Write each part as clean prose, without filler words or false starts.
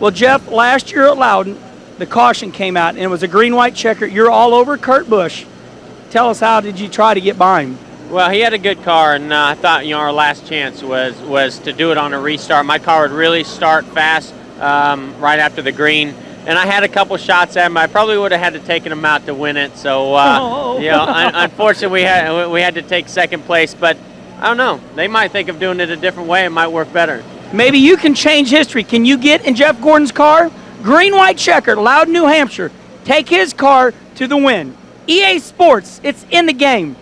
Well, Jeff, last year at Loudon, the caution came out, and it was a green-white checker. You're all over Kurt Busch. Tell us, how did you try to get by him? Well, he had a good car, and I thought, our last chance was to do it on a restart. My car would really start fast right after the green, and I had a couple shots at him. I probably would have had to take him out to win it. So, unfortunately, we had to take second place. But I don't know. They might think of doing it a different way. It might work better. Maybe you can change history. Can you get in Jeff Gordon's car? Green-white checker, Loudon, New Hampshire. Take his car to the win. EA Sports, it's in the game.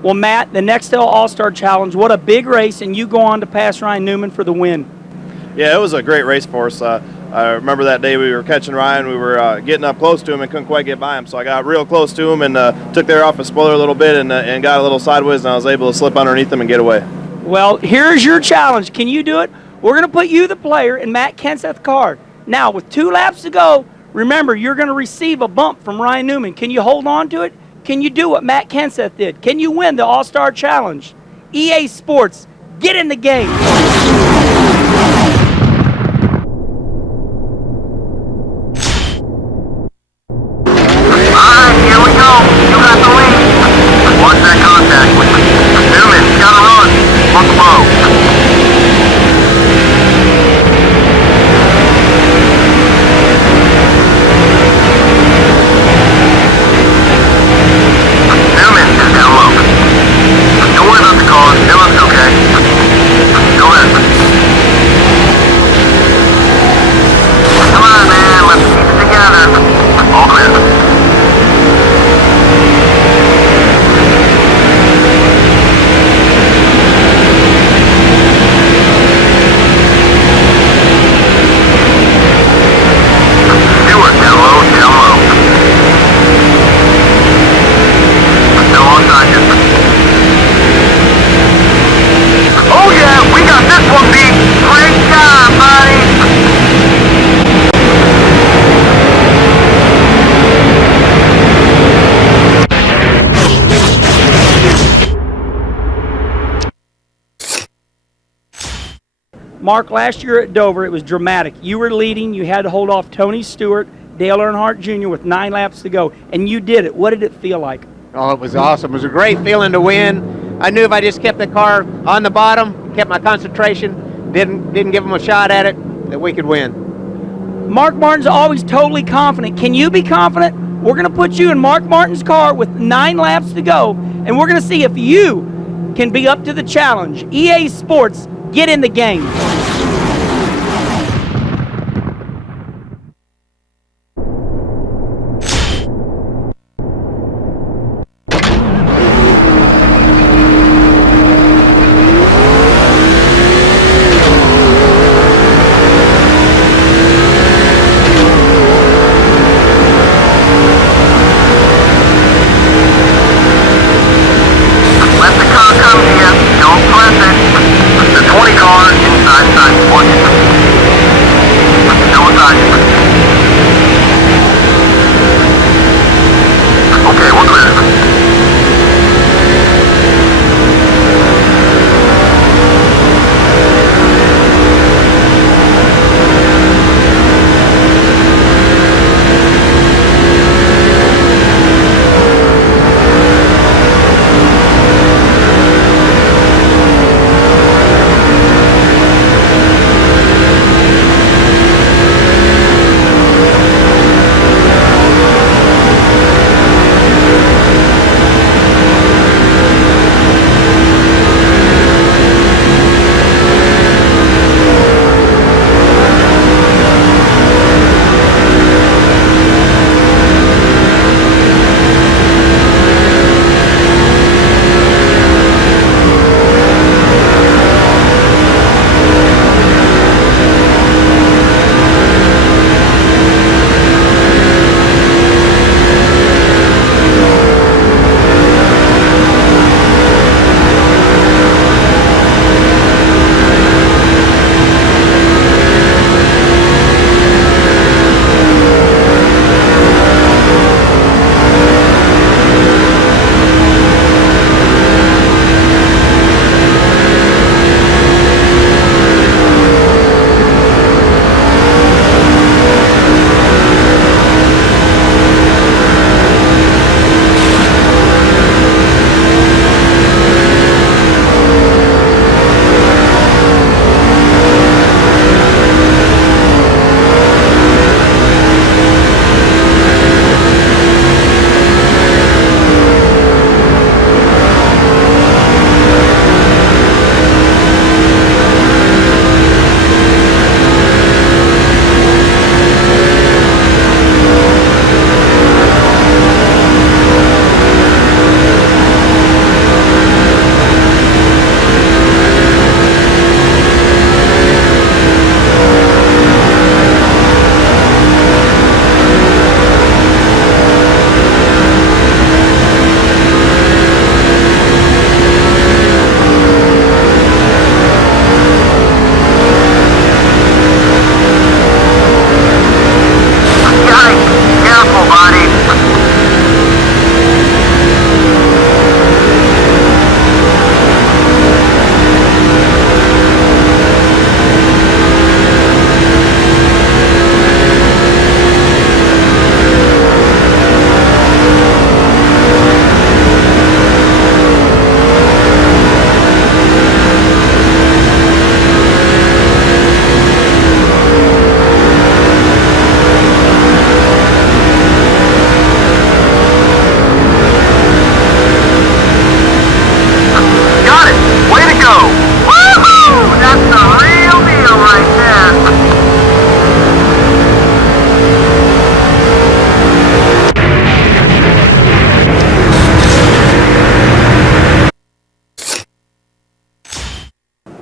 Well, Matt, the Nextel All-Star Challenge, what a big race, and you go on to pass Ryan Newman for the win. Yeah, it was a great race for us. I remember that day we were catching Ryan. We were getting up close to him and couldn't quite get by him, so I got real close to him and took the air off his spoiler a little bit and got a little sideways, and I was able to slip underneath him and get away. Well, here's your challenge. Can you do it? We're going to put you, the player, in Matt Kenseth's car. Now, with 2 laps to go, remember, you're going to receive a bump from Ryan Newman. Can you hold on to it? Can you do what Matt Kenseth did? Can you win the All-Star Challenge? EA Sports, get in the game. Mark, last year at Dover, it was dramatic. You were leading. You had to hold off Tony Stewart, Dale Earnhardt Jr. with 9 laps to go, and you did it. What did it feel like? Oh, it was awesome. It was a great feeling to win. I knew if I just kept the car on the bottom, kept my concentration, didn't give them a shot at it, that we could win. Mark Martin's always totally confident. Can you be confident? We're going to put you in Mark Martin's car with 9 laps to go, and we're going to see if you can be up to the challenge. EA Sports, get in the game. Let the car come to you. Don't press it. The 20 car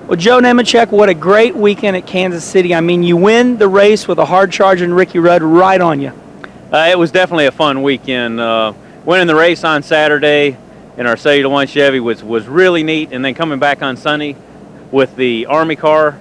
Well, Joe Nemechek, what a great weekend at Kansas City. I mean, you win the race with a hard-charging Ricky Rudd right on you. It was definitely a fun weekend. Winning the race on Saturday in our Cellular One Chevy was really neat, and then coming back on Sunday with the Army car,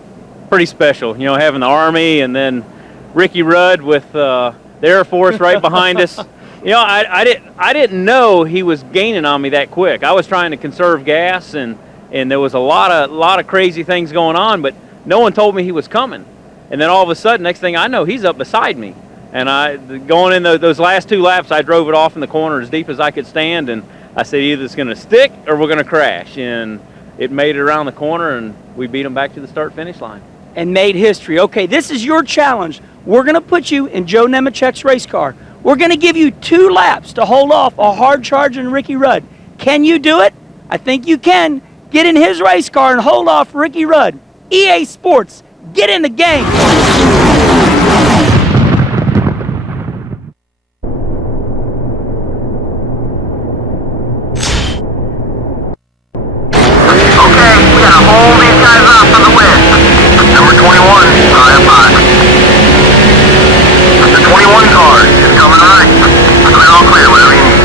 pretty special. You know, having the Army and then Ricky Rudd with the Air Force right behind us. You know, I didn't know he was gaining on me that quick. I was trying to conserve gas, and there was a lot of crazy things going on, but no one told me he was coming. And then all of a sudden, next thing I know, he's up beside me. And going in those last 2 laps, I drove it off in the corner as deep as I could stand, and I said either it's going to stick or we're going to crash. And it made it around the corner, and we beat him back to the start-finish line. And made history. Okay, this is your challenge. We're going to put you in Joe Nemechek's race car. We're going to give you 2 laps to hold off a hard-charging Ricky Rudd. Can you do it? I think you can. Get in his race car and hold off Ricky Rudd. EA Sports, get in the game. Hold these guys up for the win. Number 21, high. The 21 car is coming right. Clear, all clear, whatever you need.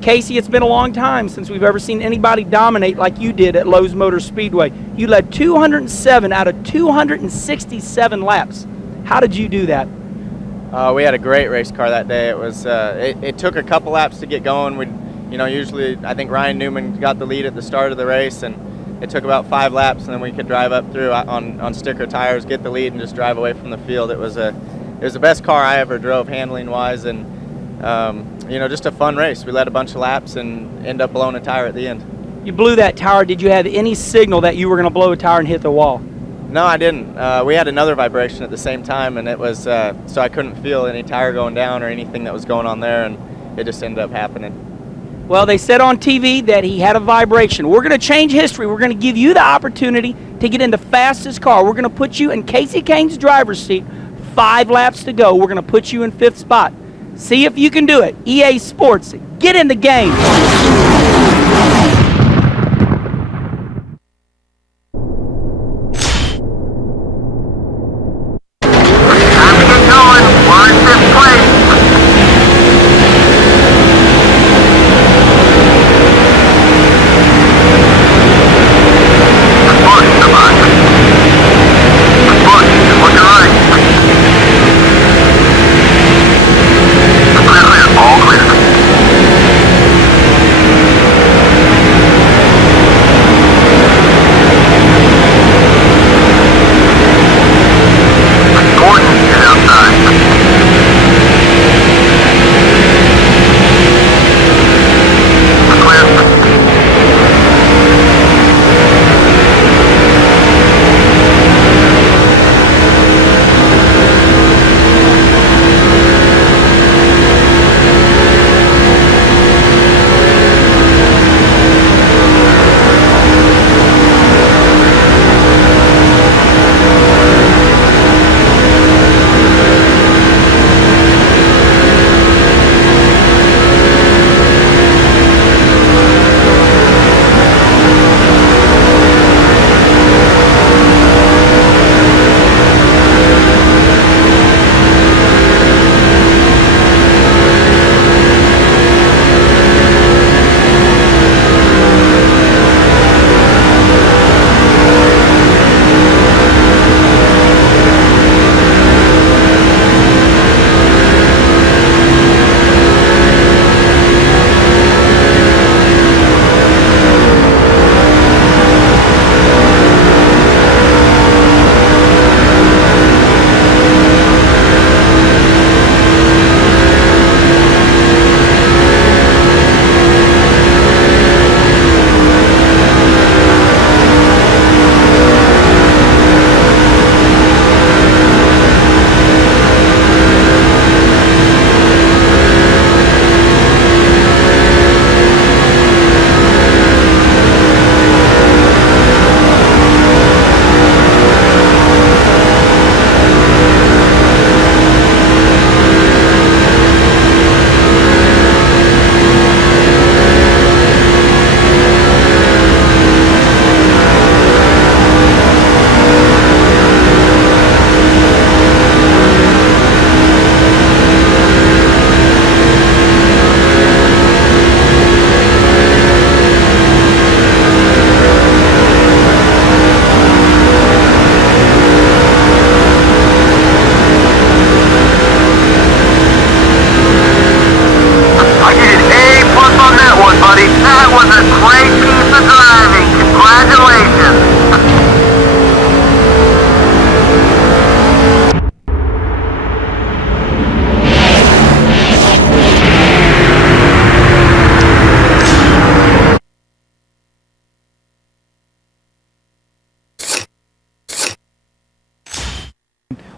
Casey, it's been a long time since we've ever seen anybody dominate like you did at Lowe's Motor Speedway. You led 207 out of 267 laps. How did you do that? We had a great race car that day. It was it took a couple laps to get going. Usually I think Ryan Newman got the lead at the start of the race, and it took about 5 laps, and then we could drive up through on sticker tires, get the lead, and just drive away from the field. It was the best car I ever drove handling wise, and just a fun race. We led a bunch of laps and ended up blowing a tire at the end. You blew that tire. Did you have any signal that you were going to blow a tire and hit the wall? No, I didn't. We had another vibration at the same time, and it was so I couldn't feel any tire going down or anything that was going on there, and it just ended up happening. Well, they said on TV that he had a vibration. We're going to change history. We're going to give you the opportunity to get in the fastest car. We're going to put you in Casey Kane's driver's seat. 5 laps to go. We're going to put you in 5th spot. See if you can do it. EA Sports, get in the game. Time to get going. We're in 5th place.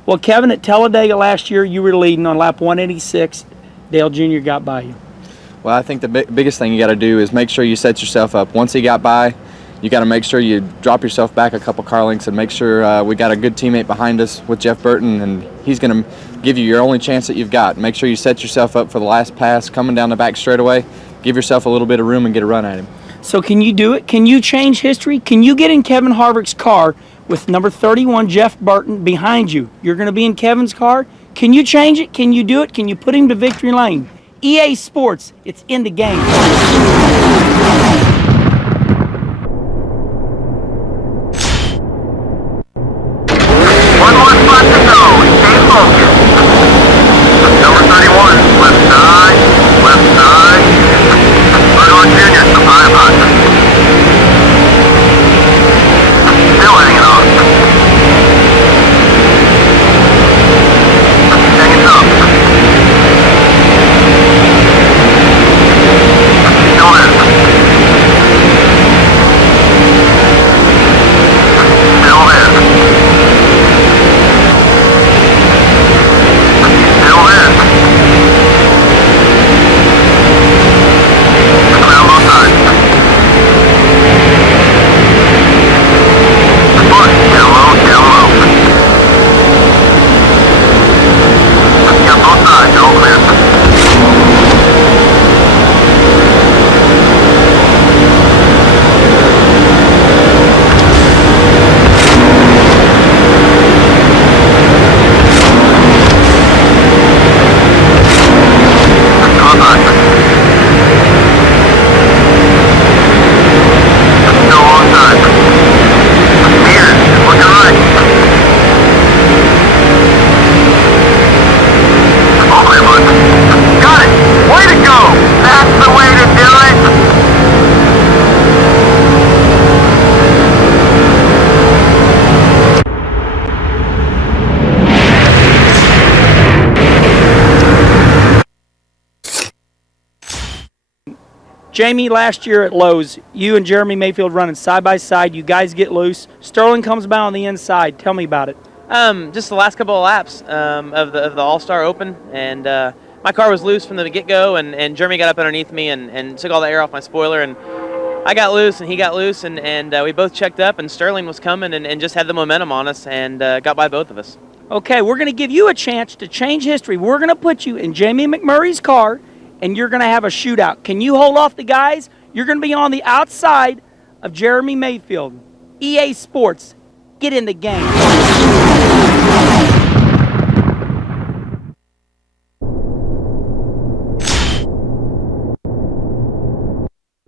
Well, Kevin, at Talladega last year, you were leading on lap 186. Dale Jr. got by you. Well, I think the biggest thing you got to do is make sure you set yourself up. Once he got by, you got to make sure you drop yourself back a couple car lengths and make sure we got a good teammate behind us with Jeff Burton, and he's going to give you your only chance that you've got. Make sure you set yourself up for the last pass coming down the back straightaway. Give yourself a little bit of room and get a run at him. So can you do it? Can you change history? Can you get in Kevin Harvick's car with number 31 Jeff Burton behind you? You're going to be in Kevin's car. Can you change it? Can you do it? Can you put him to victory lane? EA Sports, it's in the game. 1 more spot to go. Stay focused. Number 31, left side, left side. Bernard Jr., 5 hot. Still hanging on. Seconds up. Still in. Still there. Still there. Around both sides. Push, down low, down low. Got both sides, all clear. Still long time. Mears, looking right. All clear, bud. Got it! Way to go! That's the way to do it! Jamie, last year at Lowe's, you and Jeremy Mayfield running side by side. You guys get loose. Sterling comes by on the inside. Tell me about it. Just the last couple of laps of the All-Star Open, and my car was loose from the get-go, and Jeremy got up underneath me and took all the air off my spoiler, and I got loose and he got loose, and we both checked up, and Sterling was coming and just had the momentum on us and got by both of us. Okay, we're going to give you a chance to change history. We're going to put you in Jamie McMurray's car, and you're going to have a shootout. Can you hold off the guys? You're going to be on the outside of Jeremy Mayfield. EA Sports, get in the game.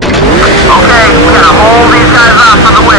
Okay, we gotta hold these guys off for the win.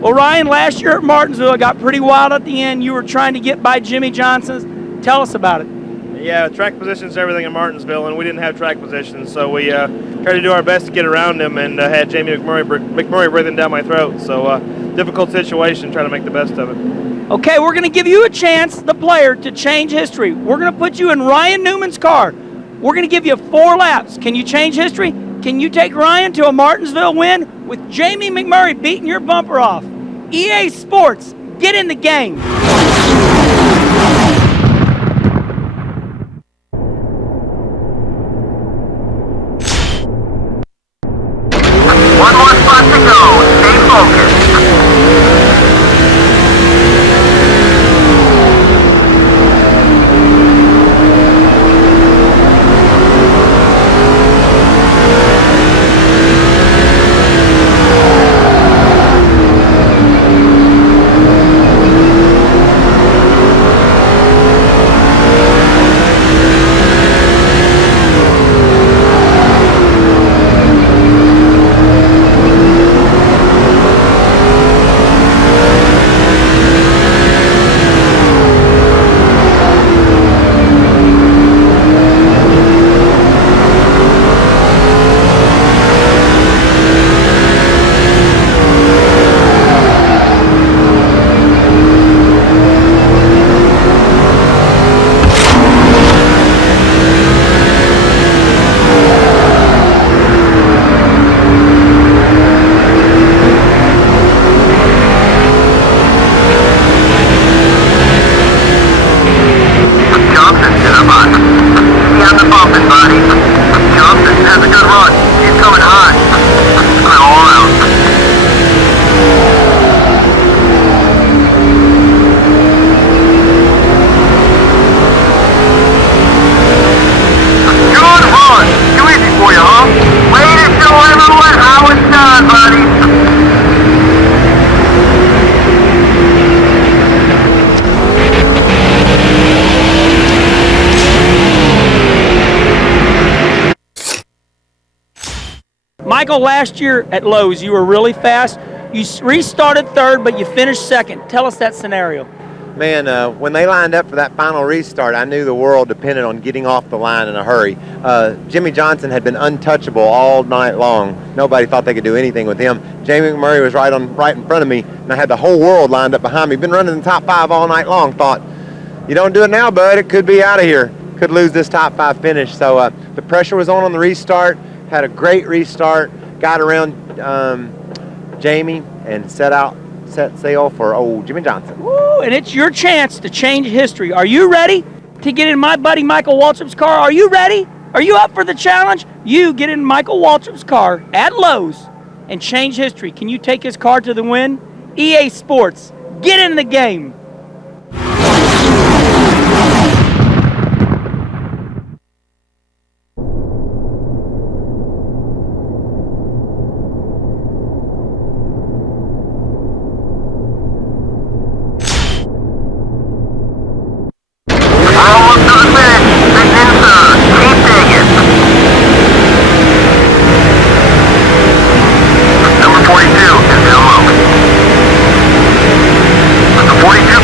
Well, Ryan, last year at Martinsville, it got pretty wild at the end. You were trying to get by Jimmy Johnson's. Tell us about it. Yeah, track position's everything in Martinsville, and we didn't have track positions, so we tried to do our best to get around him, and had Jamie McMurray breathing down my throat. So difficult situation, trying to make the best of it. Okay, we're going to give you a chance, the player, to change history. We're going to put you in Ryan Newman's car. We're going to give you 4 laps. Can you change history? Can you take Ryan to a Martinsville win with Jamie McMurray beating your bumper off? EA Sports, get in the game. One more spot to go. Stay focused. Michael, last year at Lowe's, you were really fast. You restarted third, but you finished second. Tell us that scenario. Man, when they lined up for that final restart, I knew the world depended on getting off the line in a hurry. Jimmy Johnson had been untouchable all night long. Nobody thought they could do anything with him. Jamie McMurray was right in front of me, and I had the whole world lined up behind me. Been running in the top 5 all night long. Thought, you don't do it now, bud, it could be out of here. Could lose this top 5 finish. So the pressure was on the restart. Had a great restart. Got around Jamie and set sail for old Jimmy Johnson. Woo, and it's your chance to change history. Are you ready to get in my buddy Michael Waltrip's car? Are you ready? Are you up for the challenge? You get in Michael Waltrip's car at Lowe's and change history. Can you take his car to the win? EA Sports, get in the game. Number 42 is down low. 42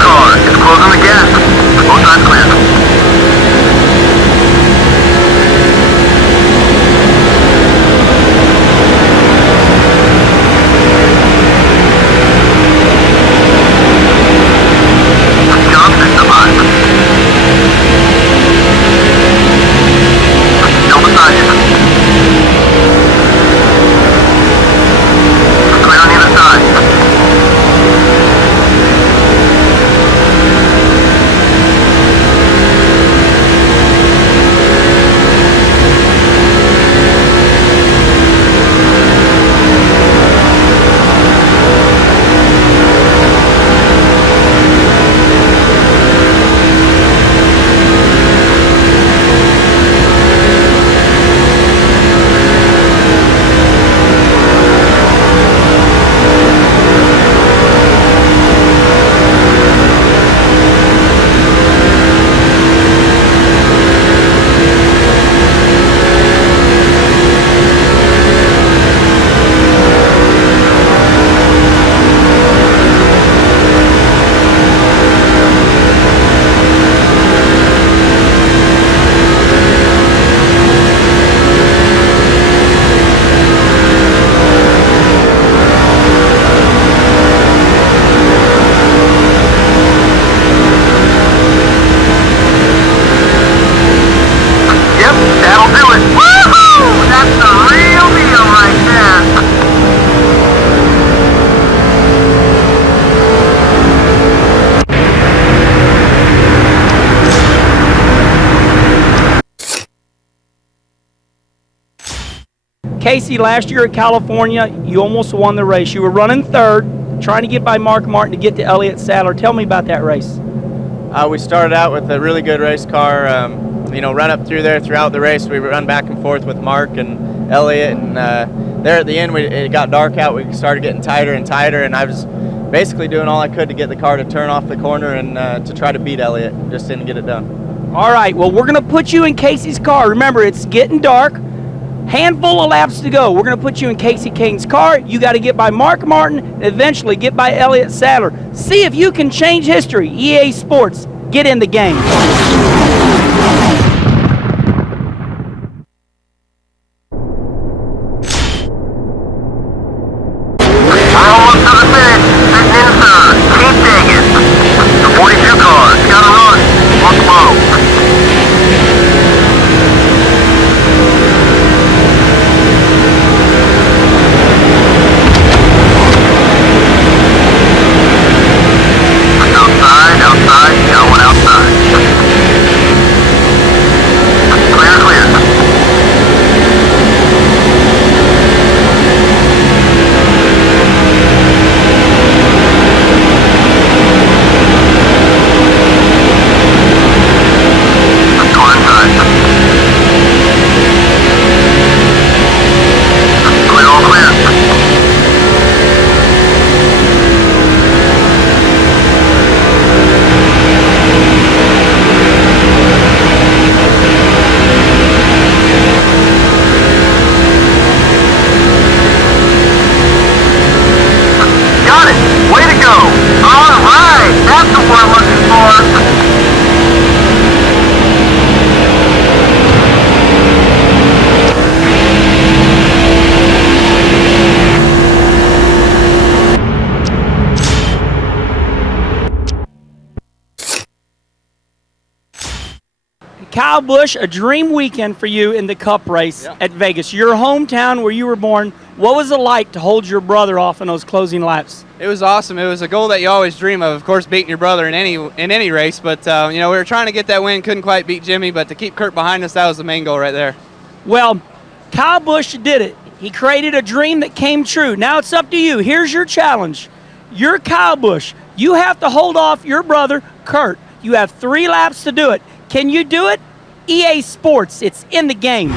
Casey, last year at California, you almost won the race. You were running third, trying to get by Mark Martin to get to Elliott Sadler. Tell me about that race. We started out with a really good race car. Run up through there throughout the race. We run back and forth with Mark and Elliott, and there at the end, it got dark out. We started getting tighter and tighter, and I was basically doing all I could to get the car to turn off the corner and to try to beat Elliott. Just didn't get it done. All right, well, we're going to put you in Casey's car. Remember, it's getting dark. Handful of laps to go. We're going to put you in Casey Kane's car. You got to get by Mark Martin and eventually get by Elliott Sadler. See if you can change history. EA Sports, get in the game. Almost to the finish. Sitting in third. Keep digging. The 42 car. Got to run. Look low. Outside, got one outside. Clear. Let's go inside. Clear, all clear. Way to go! All right, that's what we're looking for. Kyle Busch, a dream weekend for you in the Cup race at Vegas. Your hometown where you were born. What was it like to hold your brother off in those closing laps? It was awesome. It was a goal that you always dream of course, beating your brother in any race. But we were trying to get that win, couldn't quite beat Jimmy. But to keep Kurt behind us, that was the main goal right there. Well, Kyle Busch did it. He created a dream that came true. Now it's up to you. Here's your challenge. You're Kyle Busch. You have to hold off your brother, Kurt. You have 3 laps to do it. Can you do it? EA Sports, it's in the game.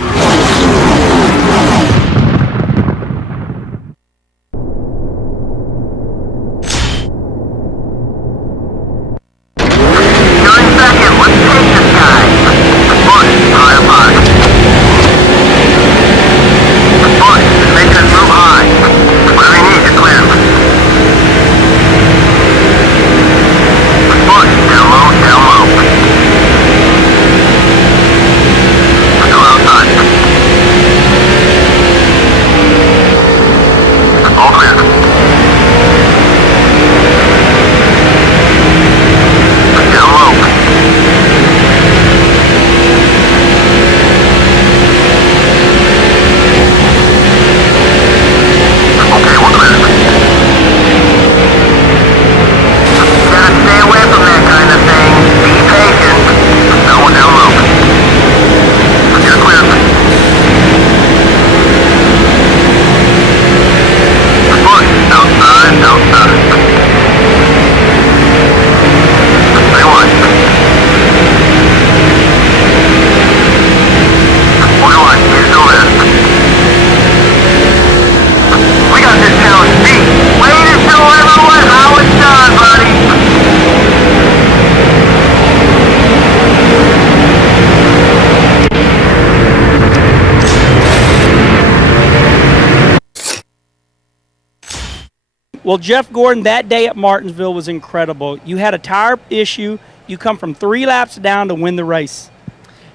Well, Jeff Gordon, that day at Martinsville was incredible. You had a tire issue. You come from 3 laps down to win the race.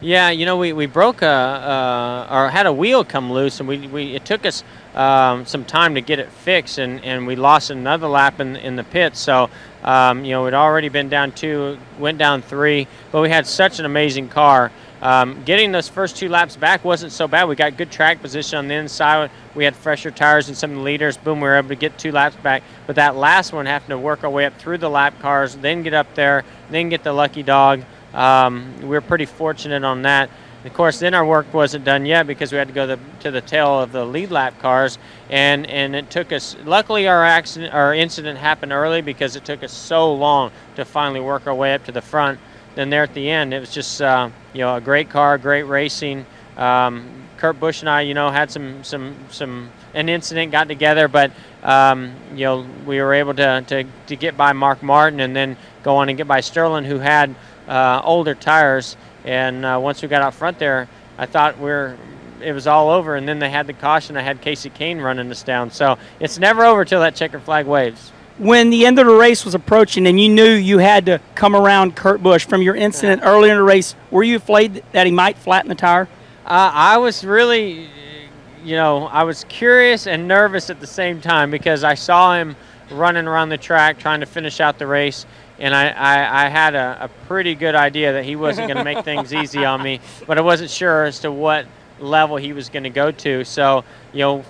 Yeah, we broke or had a wheel come loose, and it took us some time to get it fixed, and we lost another lap in the pits. So, we'd already been down 2, went down 3, but we had such an amazing car. Getting those first 2 laps back wasn't so bad. We got good track position on the inside. We had fresher tires and some of the leaders. Boom, we were able to get 2 laps back. But that last one, having to work our way up through the lap cars, then get up there, then get the lucky dog. We were pretty fortunate on that. Of course, then our work wasn't done yet because we had to go to the tail of the lead lap cars, and it took us. Luckily, our incident happened early because it took us so long to finally work our way up to the front. Then there at the end, it was just a great car, great racing. Kurt Busch and I, had an incident, got together, but we were able to get by Mark Martin and then go on and get by Sterling, who had older tires. And once we got out front there, I thought it was all over. And then they had the caution. I had Casey Kane running us down. So it's never over till that checker flag waves. When the end of the race was approaching and you knew you had to come around Kurt Busch from your incident earlier in the race, were you afraid that he might flatten the tire? I was really, I was curious and nervous at the same time because I saw him running around the track trying to finish out the race. And I had a pretty good idea that he wasn't going to make things easy on me, but I wasn't sure as to what level he was going to go to. So,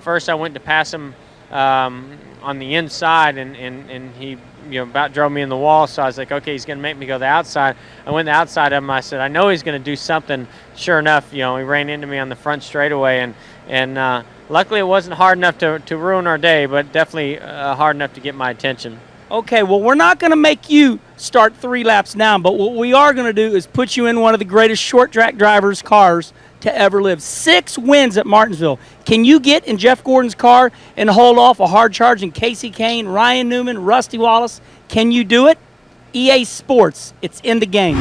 first I went to pass him on the inside, and he, about drove me in the wall. So I was like, okay, he's going to make me go the outside. I went the outside of him. I said, I know he's going to do something. Sure enough, he ran into me on the front straightaway, and luckily it wasn't hard enough to ruin our day, but definitely hard enough to get my attention. Okay, well, we're not going to make you start 3 laps down, but what we are going to do is put you in one of the greatest short track drivers' cars to ever live. 6 wins at Martinsville. Can you get in Jeff Gordon's car and hold off a hard-charging Casey Kane, Ryan Newman, Rusty Wallace? Can you do it? EA Sports, it's in the game.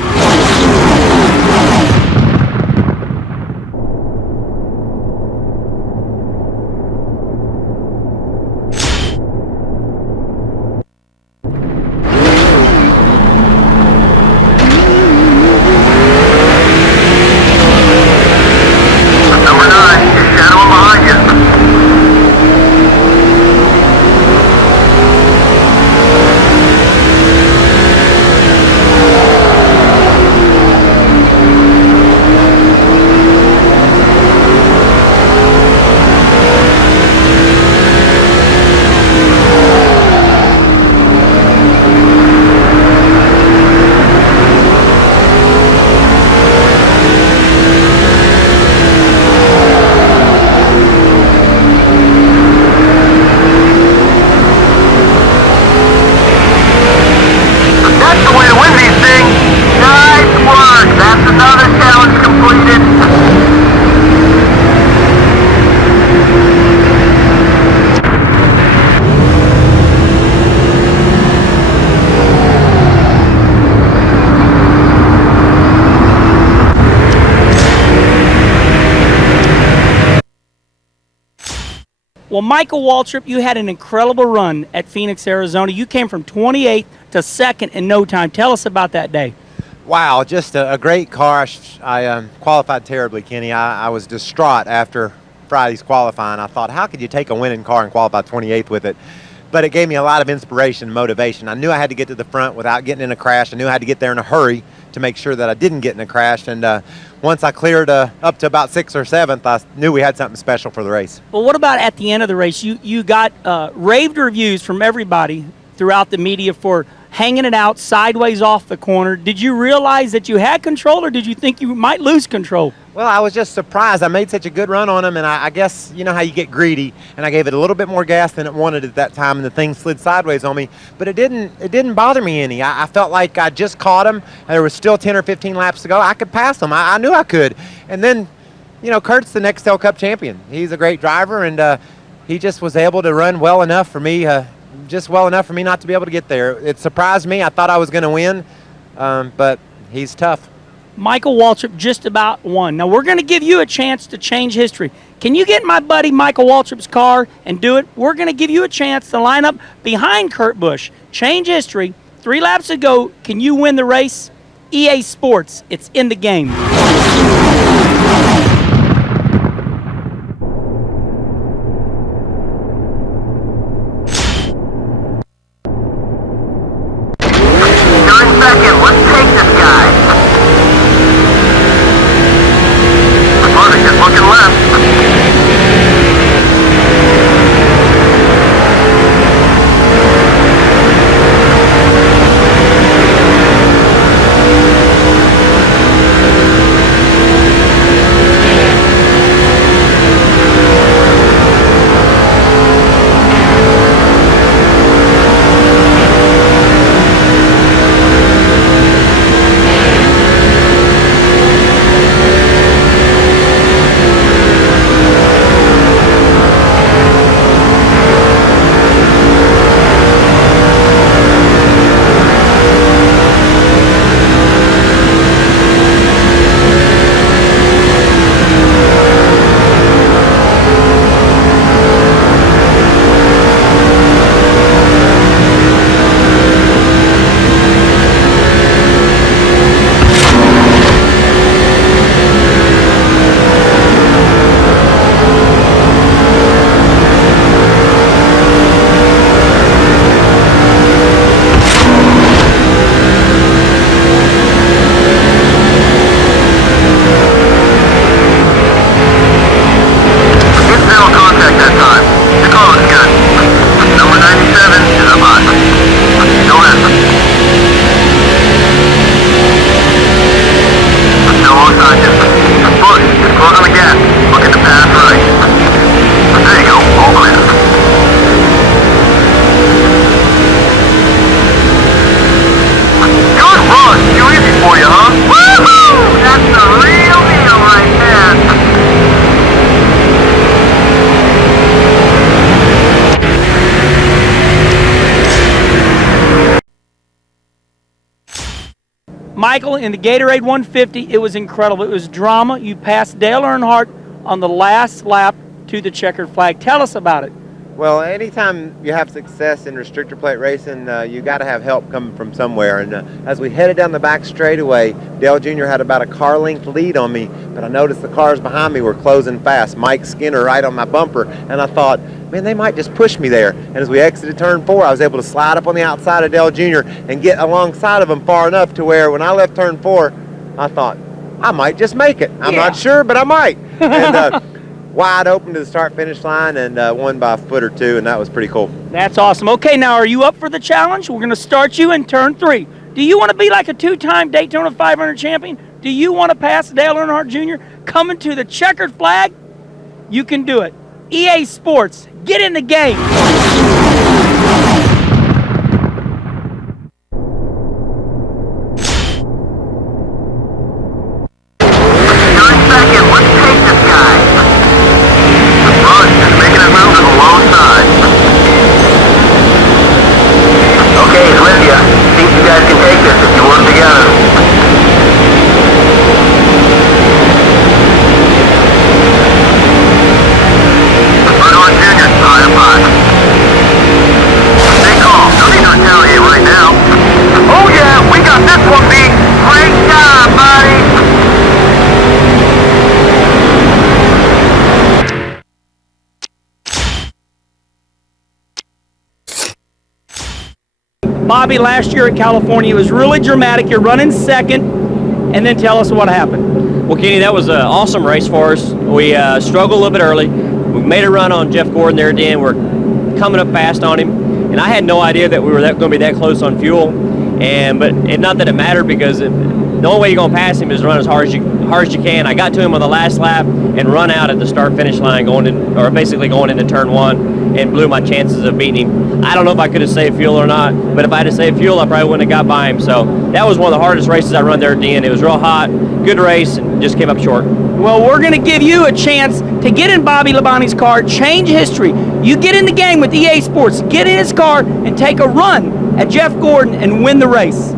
Well, Michael Waltrip, you had an incredible run at Phoenix, Arizona. You came from 28th to 2nd in no time. Tell us about that day. Wow, just a great car. I qualified terribly, Kenny. I was distraught after Friday's qualifying. I thought, how could you take a winning car and qualify 28th with it? But it gave me a lot of inspiration and motivation. I knew I had to get to the front without getting in a crash. I knew I had to get there in a hurry to make sure that I didn't get in a crash. And once I cleared up to about 6th or 7th, I knew we had something special for the race. Well, what about at the end of the race? You got raved reviews from everybody throughout the media for hanging it out sideways off the corner. Did you realize that you had control, or did you think you might lose control? Well, I was just surprised. I made such a good run on him, and I guess you know how you get greedy, and I gave it a little bit more gas than it wanted at that time, and the thing slid sideways on me. But it didn't bother me any. I felt like I just caught him. There was still 10 or 15 laps to go. I could pass him. I knew I could. And then, you know, Kurt's the Nextel Cup champion. He's a great driver, and he just was able to run well enough for me, just well enough for me not to be able to get there. It surprised me. I thought I was going to win, but he's tough. Michael Waltrip just about won. Now, we're going to give you a chance to change history. Can you get my buddy Michael Waltrip's car and do it? We're going to give you a chance to line up behind Kurt Busch. Change history. 3 laps ago, can you win the race? EA Sports, it's in the game. Second, let's take this guy. Is looking left. Michael, in the Gatorade 150, it was incredible. It was drama. You passed Dale Earnhardt on the last lap to the checkered flag. Tell us about it. Well, anytime you have success in restrictor plate racing, you got to have help coming from somewhere. And as we headed down the back straightaway, Dale Jr. had about a car length lead on me, but I noticed the cars behind me were closing fast. Mike Skinner right on my bumper, and I thought, man, they might just push me there. And as we exited turn 4, I was able to slide up on the outside of Dale Jr. and get alongside of him far enough to where when I left turn 4, I thought, I might just make it. I'm not sure, but I might. And wide open to the start-finish line and won by a foot or two, and that was pretty cool. That's awesome. Okay, now are you up for the challenge? We're going to start you in turn 3. Do you want to be like a 2-time Daytona 500 champion? Do you want to pass Dale Earnhardt Jr. coming to the checkered flag? You can do it. EA Sports, get in the game. Bobby, last year at California, it was really dramatic. You're running second, and then tell us what happened. Well, Kenny, that was an awesome race for us. We struggled a little bit early. We made a run on Jeff Gordon there at the end. We're coming up fast on him, and I had no idea that we were going to be that close on fuel. But not that it mattered, because the only way you're going to pass him is run as hard as you can. I got to him on the last lap and run out at the start-finish line, going into turn 1, and blew my chances of beating him. I don't know if I could have saved fuel or not, but if I had saved fuel, I probably wouldn't have got by him. So that was one of the hardest races I run there at the end. It was real hot, good race, and just came up short. Well, we're going to give you a chance to get in Bobby Labonte's car, change history. You get in the game with EA Sports, get in his car, and take a run at Jeff Gordon and win the race.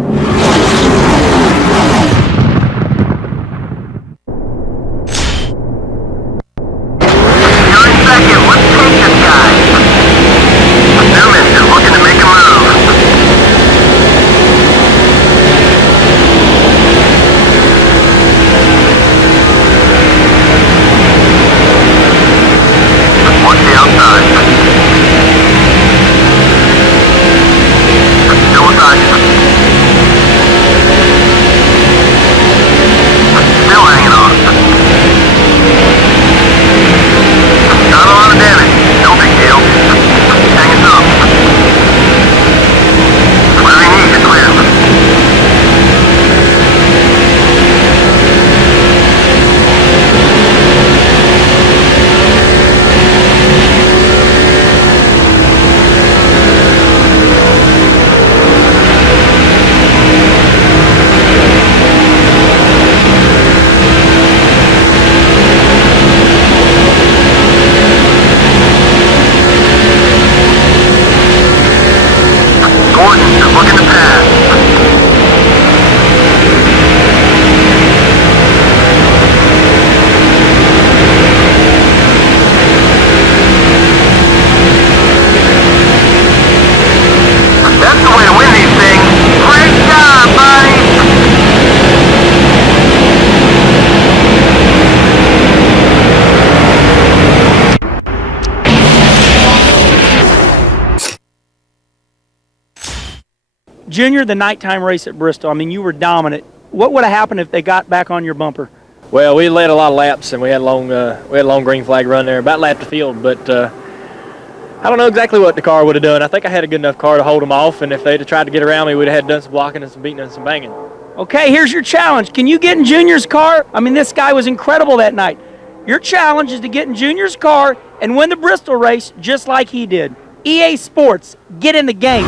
Junior, the nighttime race at Bristol, I mean, you were dominant. What would have happened if they got back on your bumper? Well, we led a lot of laps, and we had a long green flag run there, about lapped the field. But I don't know exactly what the car would have done. I think I had a good enough car to hold them off, and if they'd have tried to get around me, we'd have had done some blocking and some beating and some banging. Okay, here's your challenge. Can you get in Junior's car? I mean, this guy was incredible that night. Your challenge is to get in Junior's car and win the Bristol race just like he did. EA Sports, get in the game.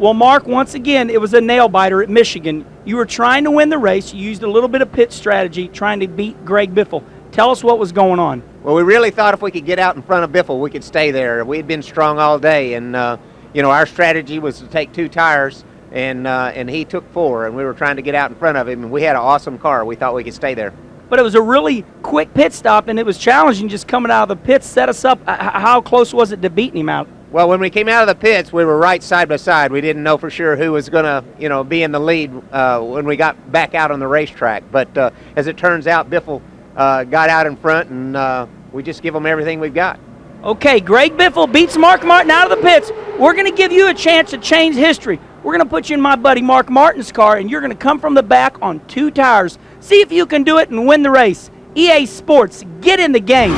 Well, Mark, once again, it was a nail biter at Michigan. You were trying to win the race. You used a little bit of pit strategy trying to beat Greg Biffle. Tell us what was going on. Well, we really thought if we could get out in front of Biffle, we could stay there. We had been strong all day, and our strategy was to take 2 tires, and he took 4, and we were trying to get out in front of him, and we had an awesome car. We thought we could stay there. But it was a really quick pit stop, and it was challenging just coming out of the pits. Set us up. How close was it to beating him out? Well, when we came out of the pits, we were right side by side. We didn't know for sure who was going to, be in the lead when we got back out on the racetrack. But as it turns out, Biffle got out in front, and we just give him everything we've got. Okay, Greg Biffle beats Mark Martin out of the pits. We're going to give you a chance to change history. We're going to put you in my buddy Mark Martin's car, and you're going to come from the back on 2 tires. See if you can do it and win the race. EA Sports, get in the game.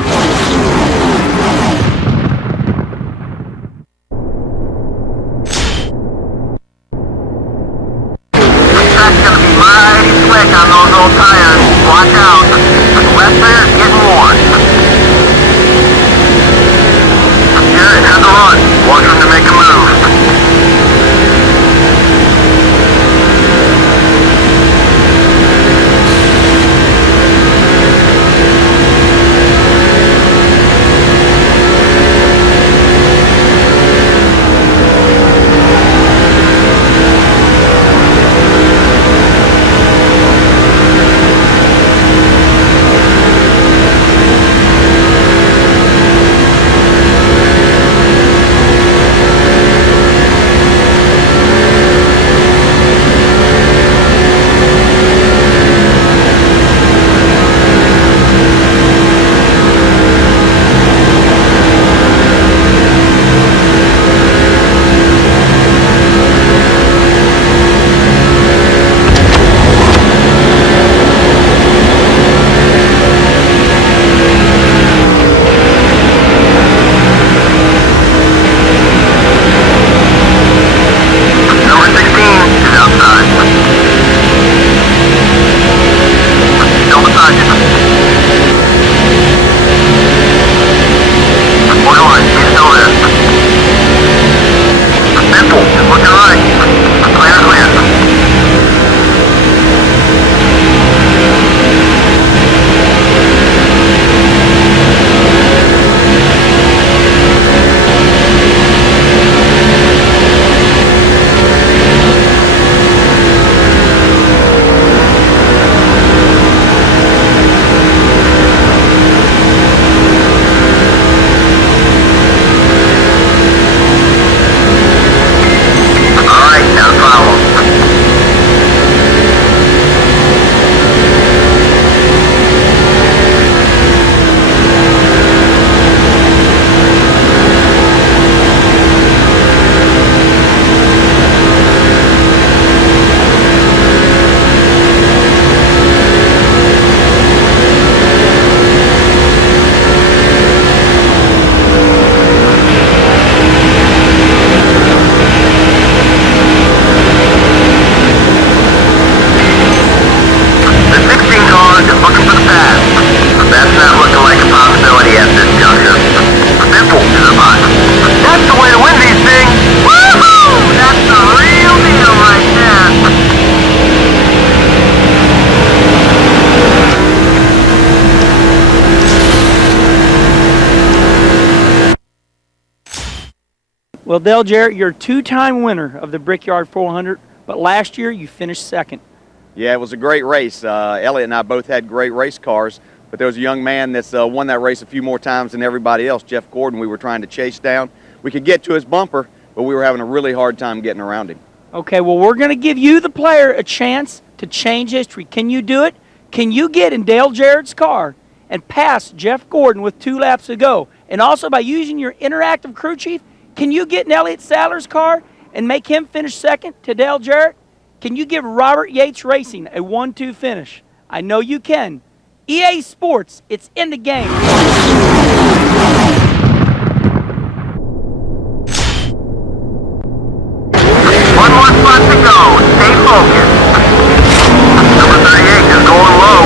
Mighty slick on those old tires. Watch out. The left rear is getting worn. Here it has a run. Watch them to make a move. Well, Dale Jarrett, you're a 2-time winner of the Brickyard 400, but last year you finished 2nd. Yeah, it was a great race. Elliot and I both had great race cars, but there was a young man that's won that race a few more times than everybody else, Jeff Gordon, we were trying to chase down. We could get to his bumper, but we were having a really hard time getting around him. Okay, well, we're going to give you, the player, a chance to change history. Can you do it? Can you get in Dale Jarrett's car and pass Jeff Gordon with 2 laps to go? And also, by using your interactive crew chief, can you get in Elliott Sadler's car and make him finish 2nd to Dale Jarrett? Can you give Robert Yates Racing a 1-2 finish? I know you can. EA Sports, it's in the game. One more spot to go. Stay focused. Number 38 is going low.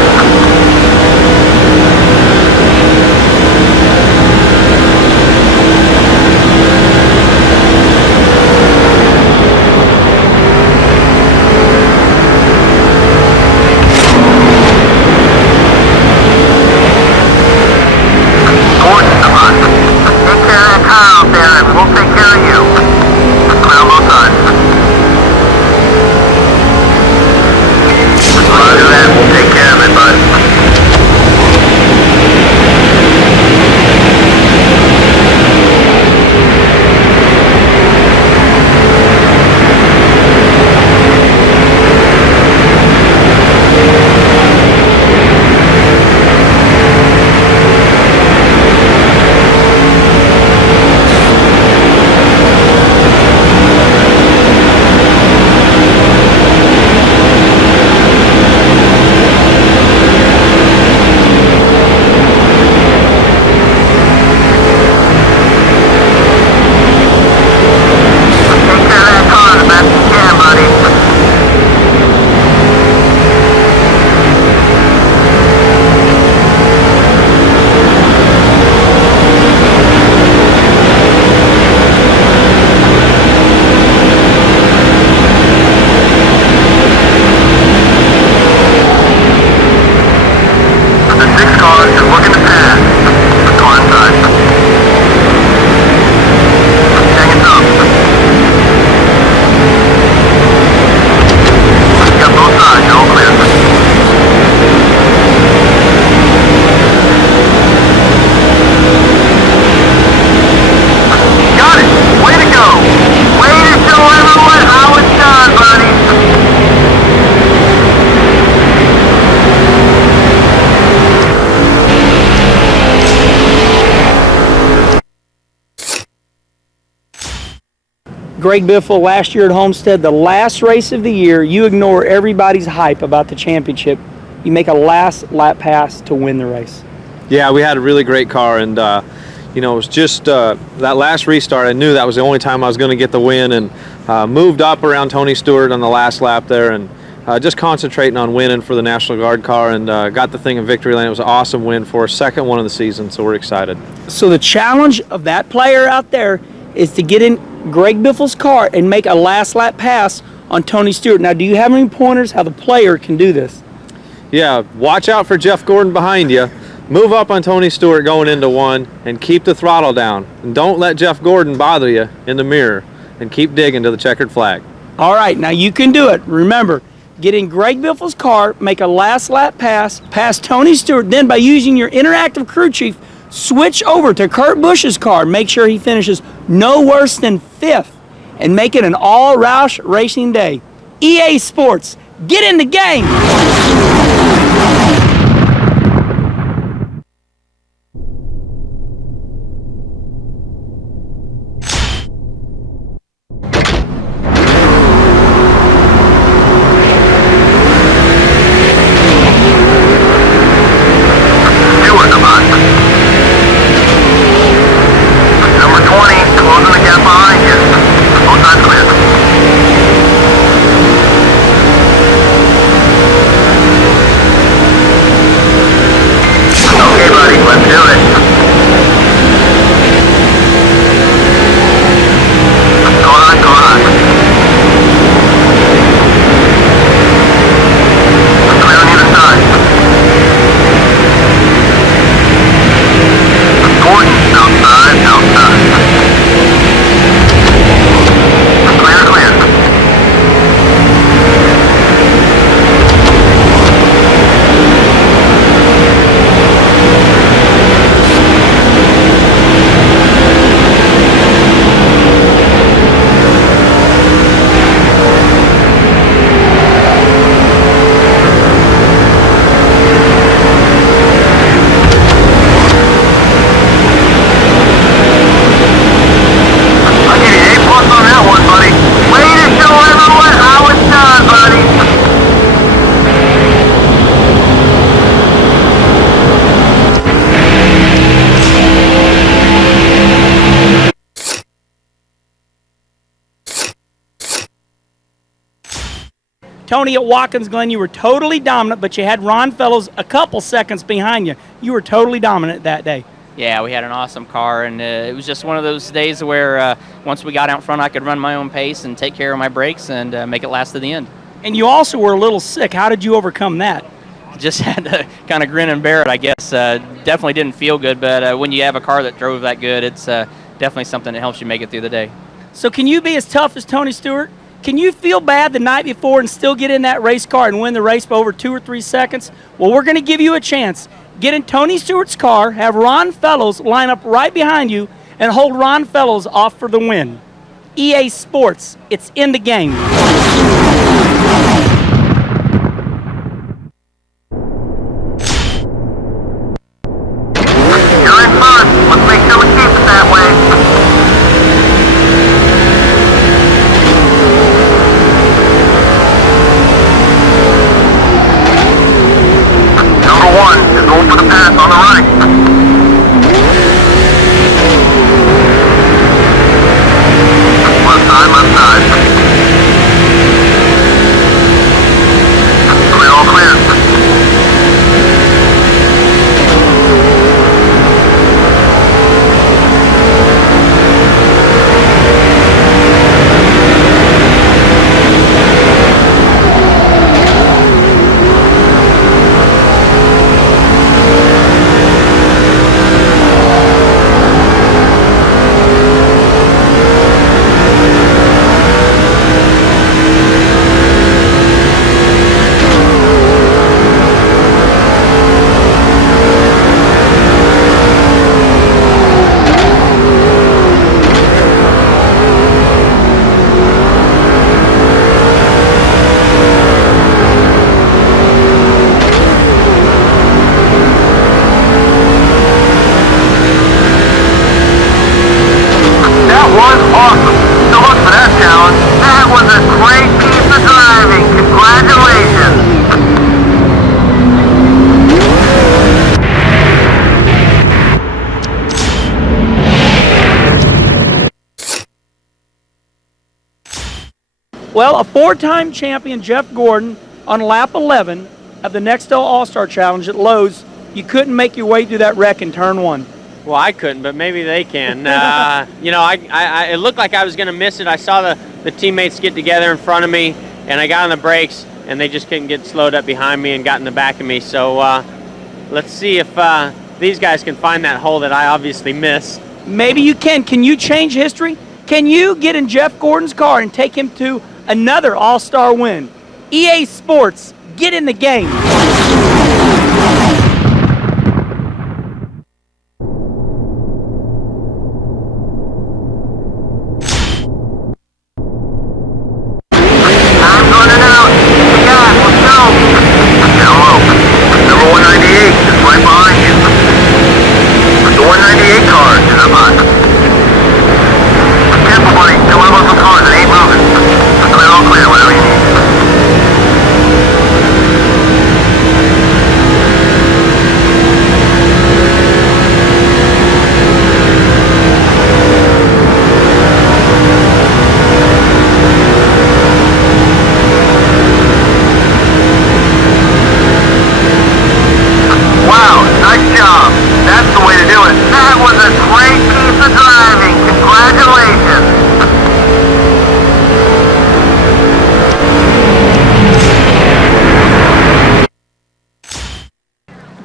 Greg Biffle last year at Homestead, the last race of the year, you ignore everybody's hype about the championship. You make a last lap pass to win the race. Yeah, we had a really great car, and it was just that last restart. I knew that was the only time I was going to get the win, and moved up around Tony Stewart on the last lap there, and just concentrating on winning for the National Guard car, and got the thing in victory lane. It was an awesome win for us, second one of the season, so we're excited. So the challenge of that player out there is to get in Greg Biffle's car and make a last lap pass on Tony Stewart. Now, do you have any pointers how the player can do this? Yeah, watch out for Jeff Gordon behind you. Move up on Tony Stewart going into one, and keep the throttle down. And don't let Jeff Gordon bother you in the mirror, and keep digging to the checkered flag. All right, now you can do it. Remember, get in Greg Biffle's car, make a last lap pass, pass Tony Stewart, then by using your interactive crew chief, switch over to Kurt Busch's car, make sure he finishes no worse than 5th, and make it an all-Roush racing day. EA Sports, get in the game! Tony, at Watkins Glen, you were totally dominant, but you had Ron Fellows a couple seconds behind you. You were totally dominant that day. Yeah, we had an awesome car, and it was just one of those days where once we got out front, I could run my own pace and take care of my brakes and make it last to the end. And you also were a little sick. How did you overcome that? Just had to kind of grin and bear it, I guess. Definitely didn't feel good, but when you have a car that drove that good, it's definitely something that helps you make it through the day. So can you be as tough as Tony Stewart? Can you feel bad the night before and still get in that race car and win the race by over 2 or 3 seconds? Well, we're going to give you a chance. Get in Tony Stewart's car, have Ron Fellows line up right behind you, and hold Ron Fellows off for the win. EA Sports, it's in the game. You're in first. Let's make sure we keep it that way. Number 1 is going for the pass on the right. Left side, left side. Well, a 4-time champion, Jeff Gordon, on lap 11 of the Nextel All-Star Challenge at Lowe's, you couldn't make your way through that wreck in turn 1. Well, I couldn't, but maybe they can. You know, it looked like I was going to miss it. I saw the teammates get together in front of me, and I got on the brakes, and they just couldn't get slowed up behind me and got in the back of me. So let's see if these guys can find that hole that I obviously missed. Maybe you can. Can you change history? Can you get in Jeff Gordon's car and take him to another All-Star win? EA Sports, get in the game.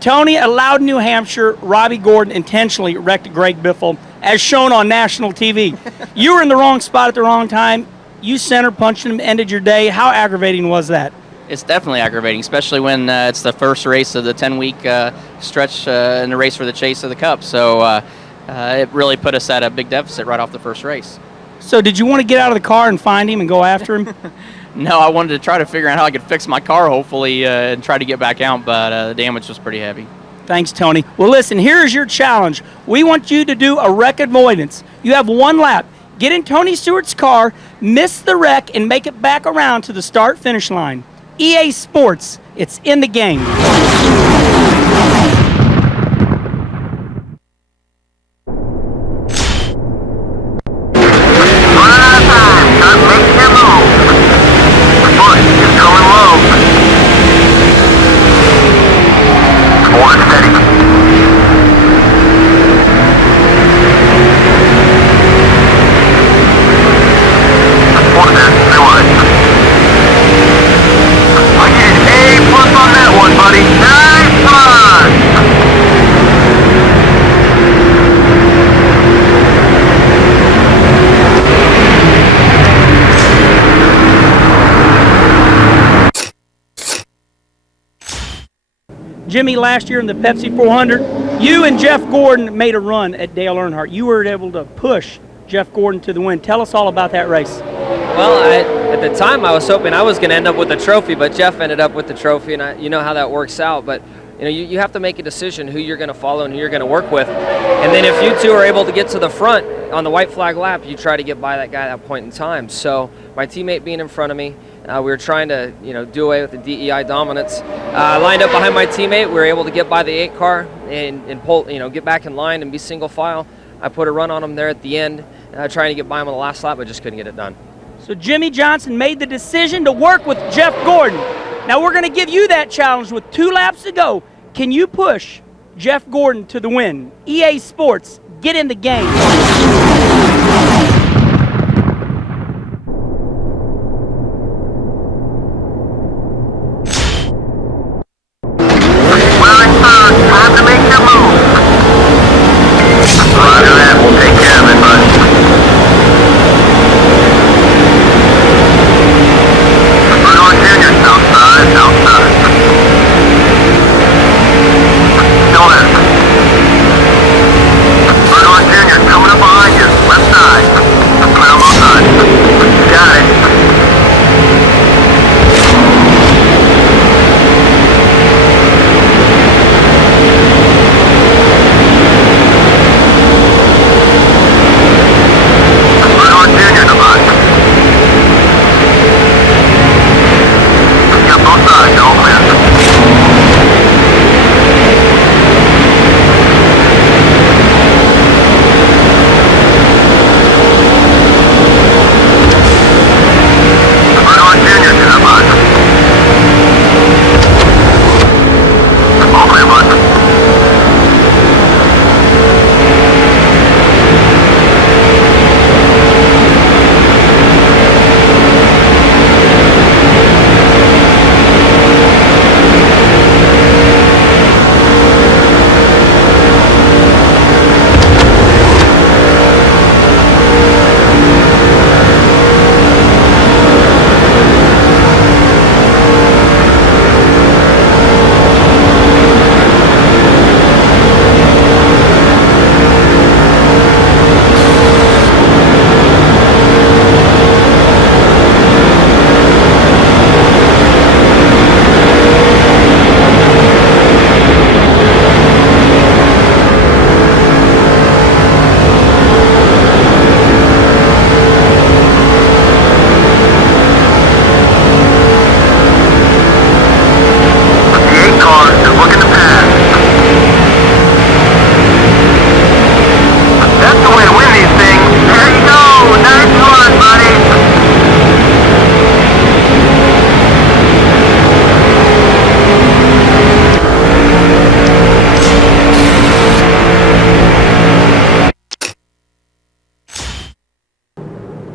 Tony, a Loudon, New Hampshire, Robbie Gordon intentionally wrecked Greg Biffle, as shown on national TV. You were in the wrong spot at the wrong time. You center punched him, ended your day. How aggravating was that? It's definitely aggravating, especially when it's the first race of the 10-week stretch in the race for the chase of the Cup. So it really put us at a big deficit right off the first race. So did you want to get out of the car and find him and go after him? No, I wanted to try to figure out how I could fix my car, hopefully, and try to get back out, but the damage was pretty heavy. Thanks, Tony. Well, listen, here's your challenge. We want you to do a wreck avoidance. You have 1 lap. Get in Tony Stewart's car, miss the wreck, and make it back around to the start-finish line. EA Sports, it's in the game. Jimmy, last year in the Pepsi 400, you and Jeff Gordon made a run at Dale Earnhardt. You were able to push Jeff Gordon to the win. Tell us all about that race. Well, at the time I was hoping I was going to end up with the trophy, but Jeff ended up with the trophy, and you know how that works out. But you know, you have to make a decision who you're going to follow and who you're going to work with. And then if you two are able to get to the front on the white flag lap, you try to get by that guy at that point in time. So my teammate being in front of me, we were trying to, do away with the DEI dominance. Lined up behind my teammate, we were able to get by the 8 car and pull, get back in line and be single file. I put a run on him there at the end, trying to get by him on the last lap, but just couldn't get it done. So Jimmy Johnson made the decision to work with Jeff Gordon. Now we're going to give you that challenge with 2 laps to go. Can you push Jeff Gordon to the win? EA Sports, get in the game. Time to make your move. Roger that, we'll take care of it, bud. Bernard Jr., outside. Still in. Bernard Jr., coming up behind you, left side.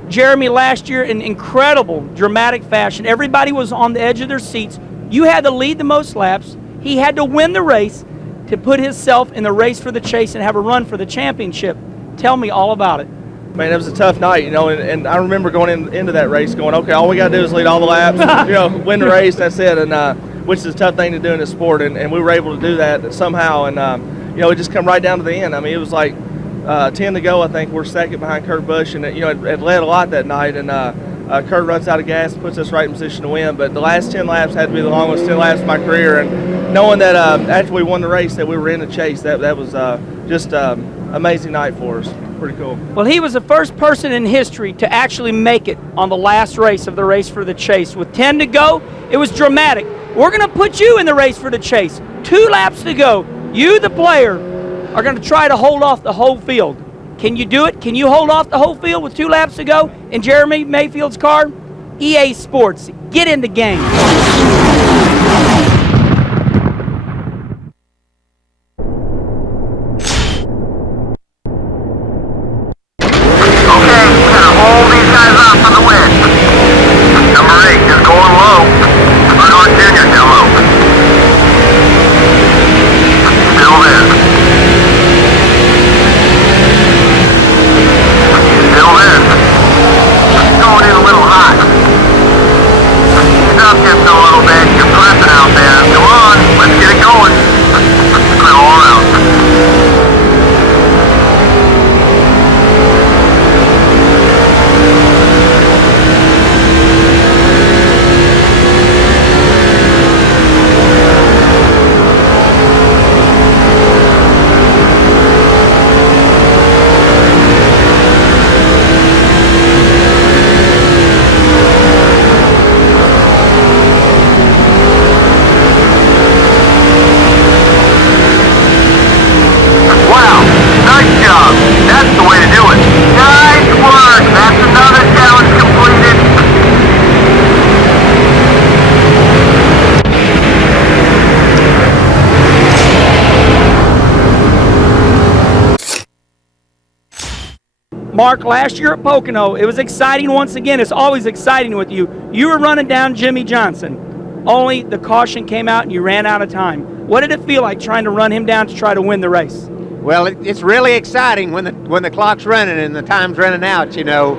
Jeremy last year in incredible, dramatic fashion. Everybody was on the edge of their seats. You had to lead the most laps. He had to win the race to put himself in the race for the chase and have a run for the championship. Tell me all about it. Man, it was a tough night, you know, and I remember going into that race going, okay, all we got to do is lead all the laps, you know, win the race, that's it, and which is a tough thing to do in this sport, and we were able to do that somehow, and, you know, it just come right down to the end. I mean, it was like 10 to go, I think. We're second behind Kurt Busch, and, you know, it led a lot that night, and Kurt runs out of gas, puts us right in position to win, but the last 10 laps had to be the longest 10 laps of my career, and knowing that after we won the race that we were in the chase, that was just amazing night for us. Pretty cool. Well, he was the first person in history to actually make it on the last race of the race for the chase. With 10 to go, it was dramatic. We're going to put you in the race for the chase. 2 laps to go. You, the player, are going to try to hold off the whole field. Can you do it? Can you hold off the whole field with 2 laps to go in Jeremy Mayfield's car? EA Sports, get in the game. Mark, last year at Pocono, it was exciting once again. It's always exciting with you. You were running down Jimmy Johnson. Only the caution came out and you ran out of time. What did it feel like trying to run him down to try to win the race? Well, it's really exciting when the clock's running and the time's running out, you know.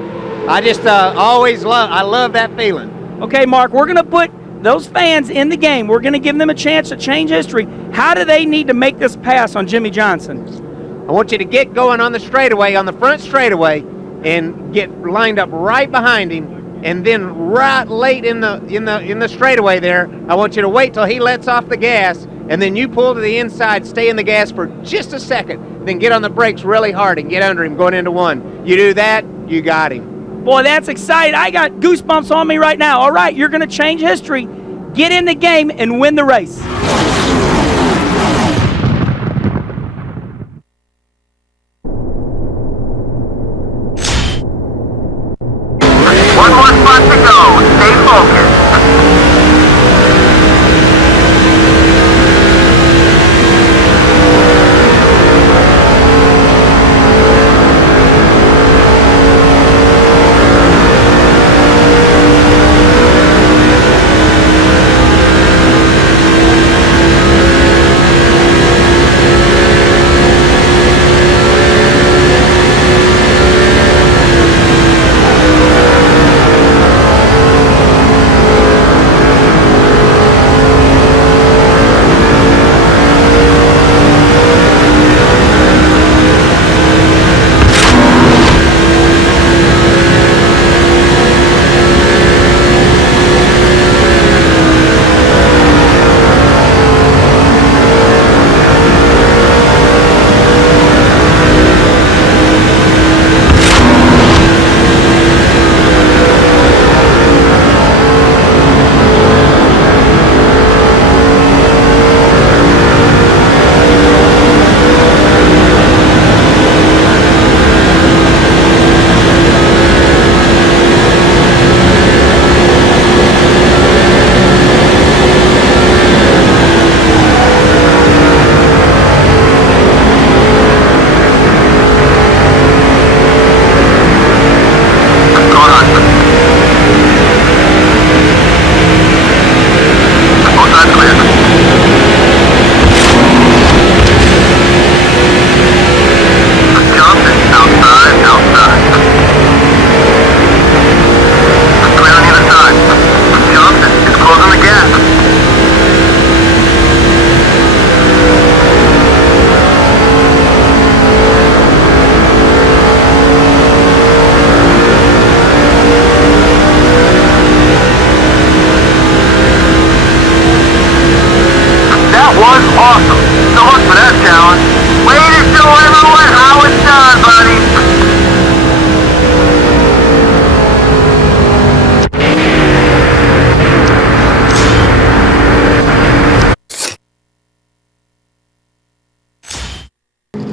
I just I love that feeling. Okay, Mark, we're going to put those fans in the game. We're going to give them a chance to change history. How do they need to make this pass on Jimmy Johnson? I want you to get going on the straightaway, on the front straightaway, and get lined up right behind him. And then right late in the straightaway there, I want you to wait till he lets off the gas, and then you pull to the inside, stay in the gas for just a second, then get on the brakes really hard and get under him going into one. You do that, you got him. Boy, that's exciting. I got goosebumps on me right now. All right, you're going to change history. Get in the game and win the race. One more spot to go. Stay focused.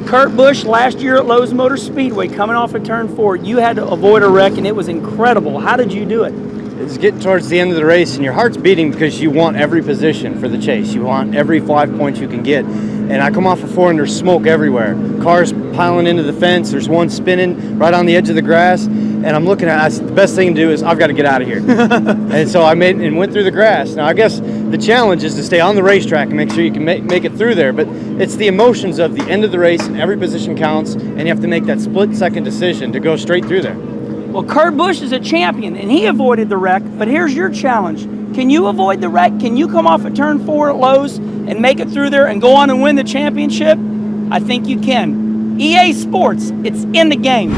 Kurt Busch last year at Lowe's Motor Speedway, coming off of turn 4, you had to avoid a wreck, and it was incredible. How did you do it? It's getting towards the end of the race, and your heart's beating because you want every position for the chase. You want every 5 points you can get. And I come off of 4, and there's smoke everywhere. Cars piling into the fence. There's one spinning right on the edge of the grass. And I'm looking at it. The best thing to do is I've got to get out of here. And so I went through the grass. Now, I guess the challenge is to stay on the racetrack and make sure you can make it through there. But it's the emotions of the end of the race, and every position counts, and you have to make that split-second decision to go straight through there. Well, Kurt Busch is a champion, and he avoided the wreck, but here's your challenge. Can you avoid the wreck? Can you come off at turn 4 at Lowe's and make it through there and go on and win the championship? I think you can. EA Sports, it's in the game.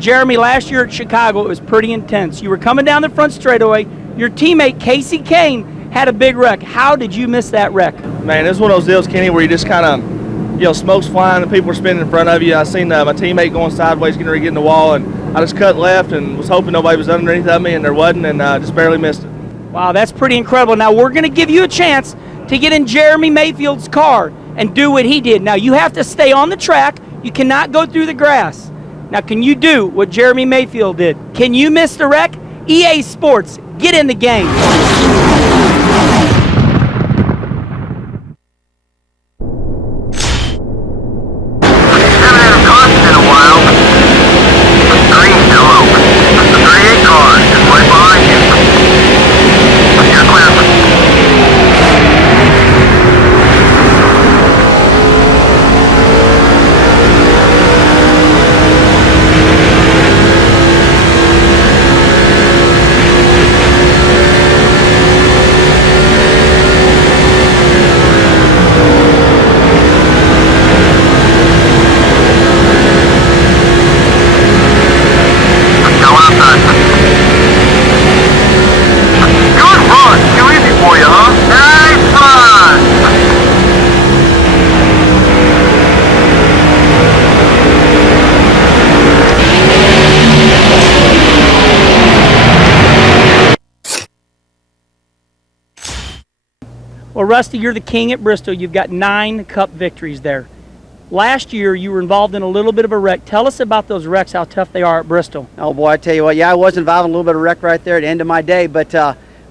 Jeremy, last year at Chicago, it was pretty intense. You were coming down the front straightaway. Your teammate, Casey Kane, had a big wreck. How did you miss that wreck? Man, it's one of those deals, Kenny, where you just kind of, smoke's flying and people are spinning in front of you. I seen my teammate going sideways, getting ready to get in the wall, and I just cut left and was hoping nobody was underneath of me, and there wasn't, and just barely missed it. Wow, that's pretty incredible. Now, we're going to give you a chance to get in Jeremy Mayfield's car and do what he did. Now, you have to stay on the track. You cannot go through the grass. Now, can you do what Jeremy Mayfield did? Can you miss the wreck? EA Sports, get in the game. Well, Rusty, you're the king at Bristol. You've got 9 Cup victories there. Last year, you were involved in a little bit of a wreck. Tell us about those wrecks, how tough they are at Bristol. Oh, boy, I tell you what, yeah, I was involved in a little bit of wreck right there at the end of my day, but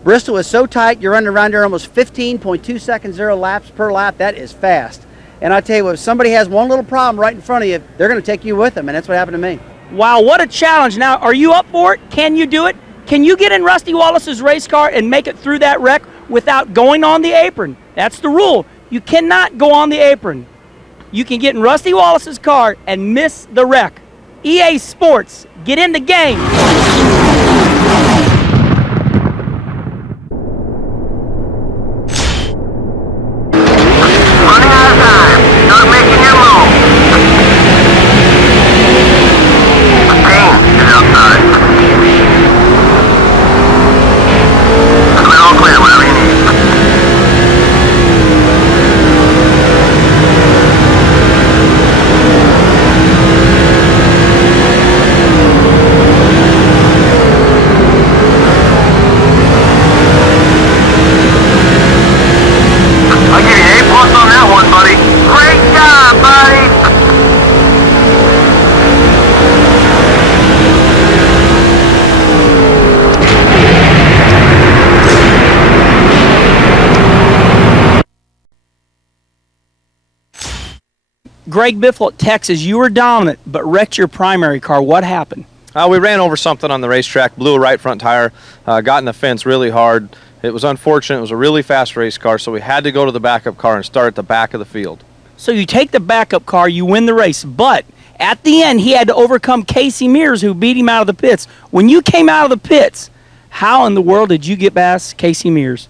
Bristol is so tight, you're running around there almost 15.270 laps per lap. That is fast. And I tell you what, if somebody has one little problem right in front of you, they're going to take you with them, and that's what happened to me. Wow, what a challenge. Now, are you up for it? Can you do it? Can you get in Rusty Wallace's race car and make it through that wreck without going on the apron? That's the rule. You cannot go on the apron. You can get in Rusty Wallace's car and miss the wreck. EA Sports, get in the game. Running out of time. Not making your move. Pain is outside. Clear, all clear, whatever you need. I'll give you an A+ on that one, buddy. Great job, buddy. Greg Biffle at Texas, you were dominant, but wrecked your primary car. What happened? We ran over something on the racetrack, blew a right front tire, got in the fence really hard. It was unfortunate. It was a really fast race car, so we had to go to the backup car and start at the back of the field. So you take the backup car, you win the race, but At the end, he had to overcome Casey Mears, who beat him out of the pits. When you came out of the pits, how in the world did you get past Casey Mears?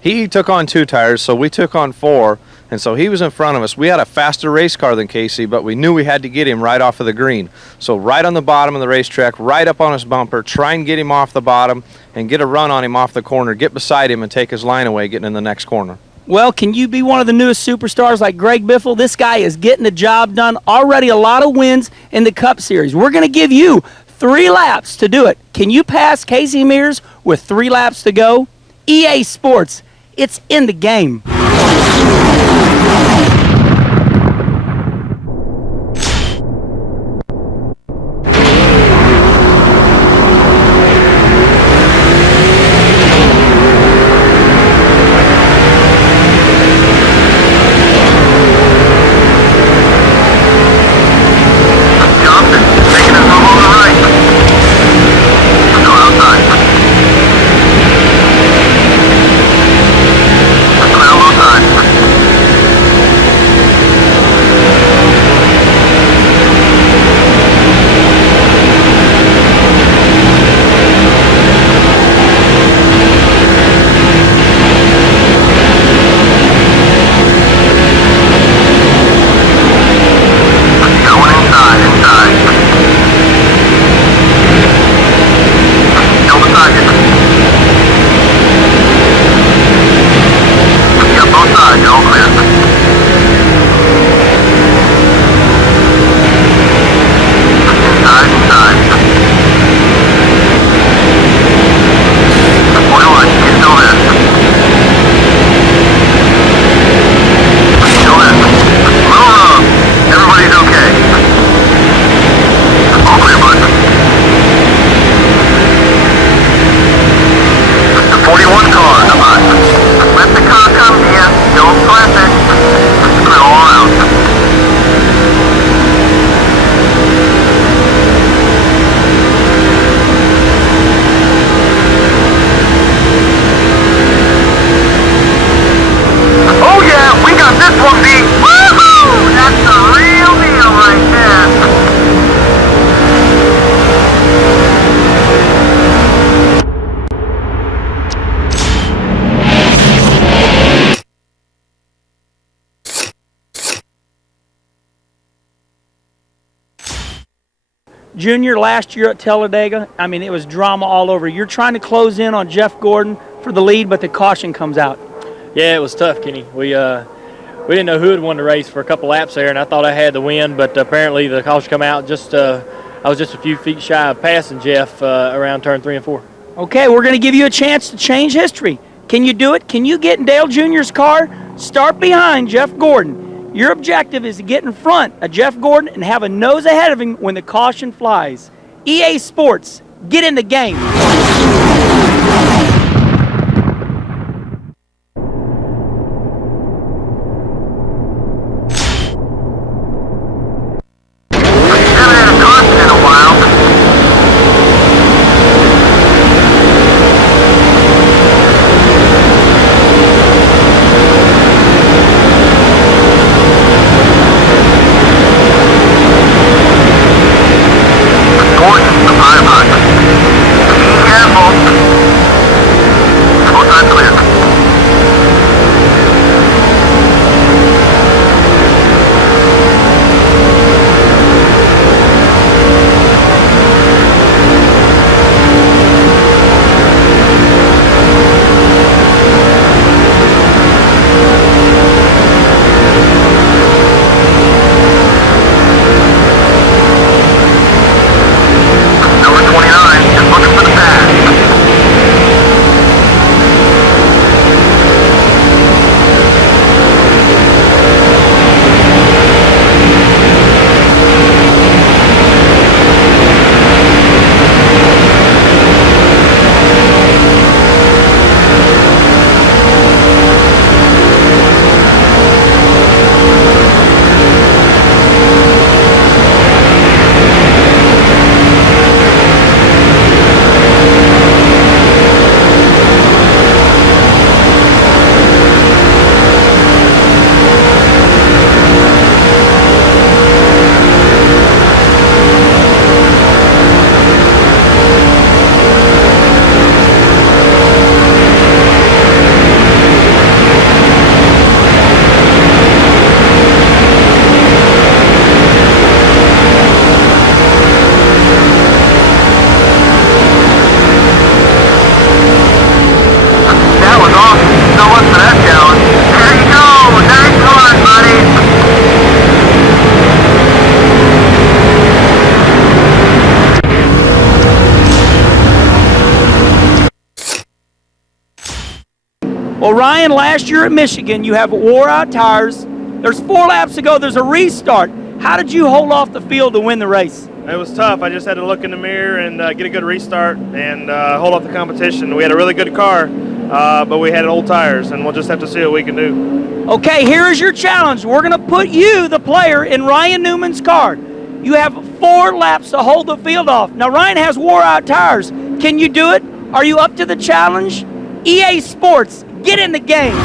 He took on 2 tires, so we took on 4, and so he was in front of us. We had a faster race car than Casey, but we knew we had to get him right off of the green. So right on the bottom of the racetrack, right up on his bumper, try and get him off the bottom and get a run on him off the corner, get beside him and take his line away getting in the next corner. Well, can you be one of the newest superstars like Greg Biffle? This guy is getting the job done. Already a lot of wins in the Cup Series. We're going to give you 3 laps to do it. Can you pass Casey Mears with 3 laps to go? EA Sports, it's in the game. Junior, last year at Talladega, I mean, it was drama all over. You're trying to close in on Jeff Gordon for the lead, but the caution comes out. Yeah, it was tough, Kenny. We didn't know who had won the race for a couple laps there, and I thought I had the win, but apparently the caution come out. I was just a few feet shy of passing Jeff around turn 3 and 4. Okay, we're going to give you a chance to change history. Can you do it? Can you get in Dale Jr.'s car? Start behind Jeff Gordon. Your objective is to get in front of Jeff Gordon and have a nose ahead of him when the caution flies. EA Sports, get in the game. Be careful. Well, Ryan, last year at Michigan, you have wore-out tires. There's 4 laps to go. There's a restart. How did you hold off the field to win the race? It was tough. I just had to look in the mirror and get a good restart and hold off the competition. We had a really good car, but we had old tires, and we'll just have to see what we can do. Okay, here is your challenge. We're going to put you, the player, in Ryan Newman's car. You have 4 laps to hold the field off. Now, Ryan has wore-out tires. Can you do it? Are you up to the challenge? EA Sports, get in the game.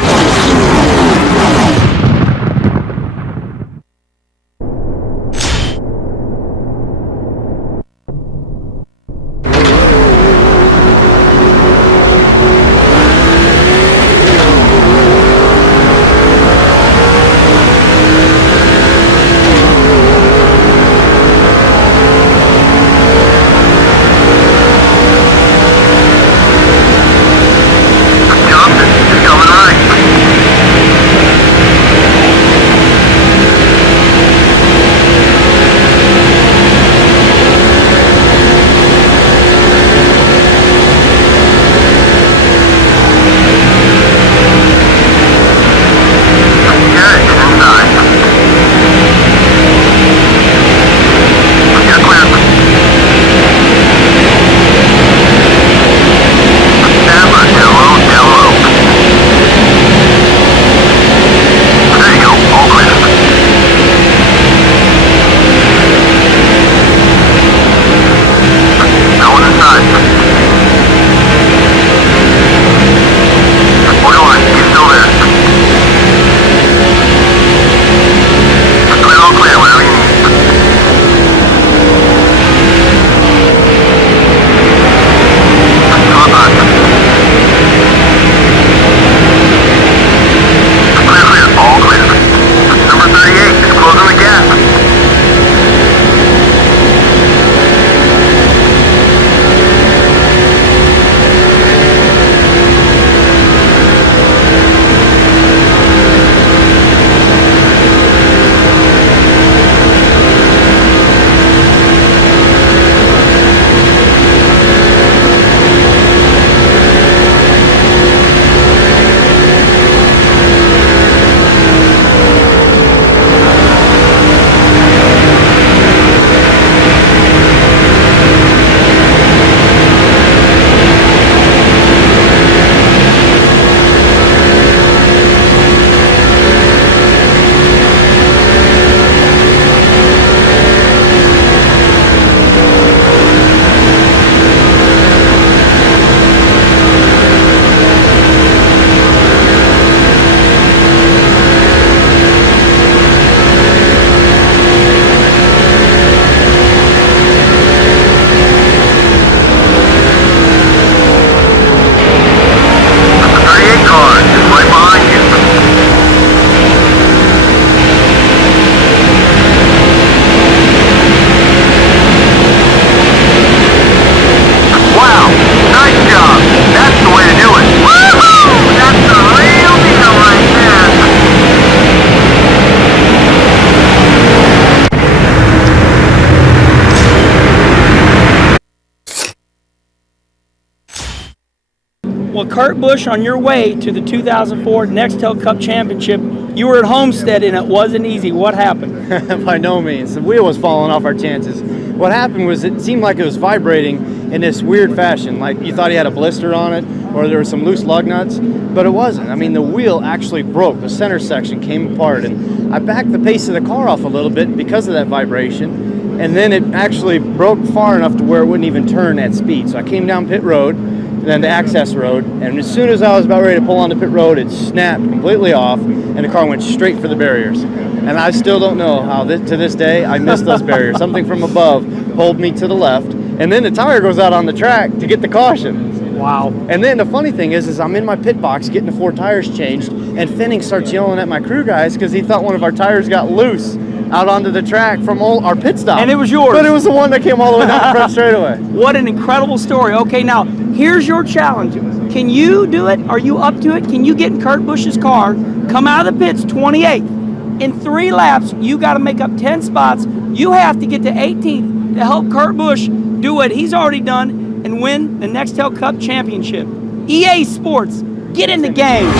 Well, Kurt Busch, on your way to the 2004 Nextel Cup Championship, you were at Homestead and it wasn't easy. What happened? By no means. The wheel was falling off our chances. What happened was it seemed like it was vibrating in this weird fashion, like you thought he had a blister on it or there were some loose lug nuts, but it wasn't. I mean, the wheel actually broke. The center section came apart, and I backed the pace of the car off a little bit because of that vibration, and then it actually broke far enough to where it wouldn't even turn at speed. So I came down pit road, then the access road, and as soon as I was about ready to pull onto pit road, it snapped completely off, and the car went straight for the barriers. And I still don't know how, to this day, I missed those barriers. Something from above pulled me to the left, and then the tire goes out on the track to get the caution. Wow. And then the funny thing is I'm in my pit box getting the 4 tires changed, and Fenning starts yelling at my crew guys because he thought one of our tires got loose out onto the track from our pit stop. And it was yours. But it was the one that came all the way down the front straightaway. What an incredible story. Okay, now, here's your challenge. Can you do it? Are you up to it? Can you get in Kurt Busch's car, come out of the pits 28th? In 3 laps, you got to make up 10 spots. You have to get to 18th to help Kurt Busch do what he's already done and win the Nextel Cup Championship. EA Sports, Get in the game.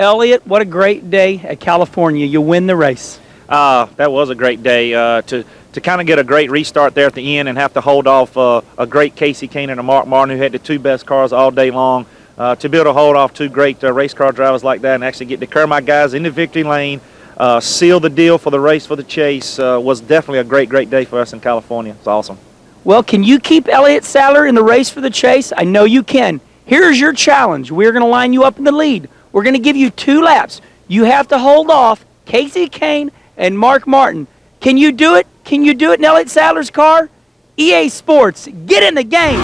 Elliott, what a great day at California. You win the race. That was a great day to kind of get a great restart there at the end and have to hold off a great Casey Kane and a Mark Martin, who had the two best cars all day long. To be able to hold off two great race car drivers like that and actually get to carry my guys in the victory lane, seal the deal for the race for the chase, was definitely a great day for us in California. It's awesome. Well, can you keep Elliott Sadler in the race for the chase? I know you can. Here's your challenge. We're going to line you up in the lead. We're going to give you 2 laps. You have to hold off Casey Kane and Mark Martin. Can you do it? Can you do it in Elliott Sadler's car? EA Sports, get in the game.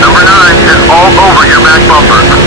Number 9 is all over your back bumper.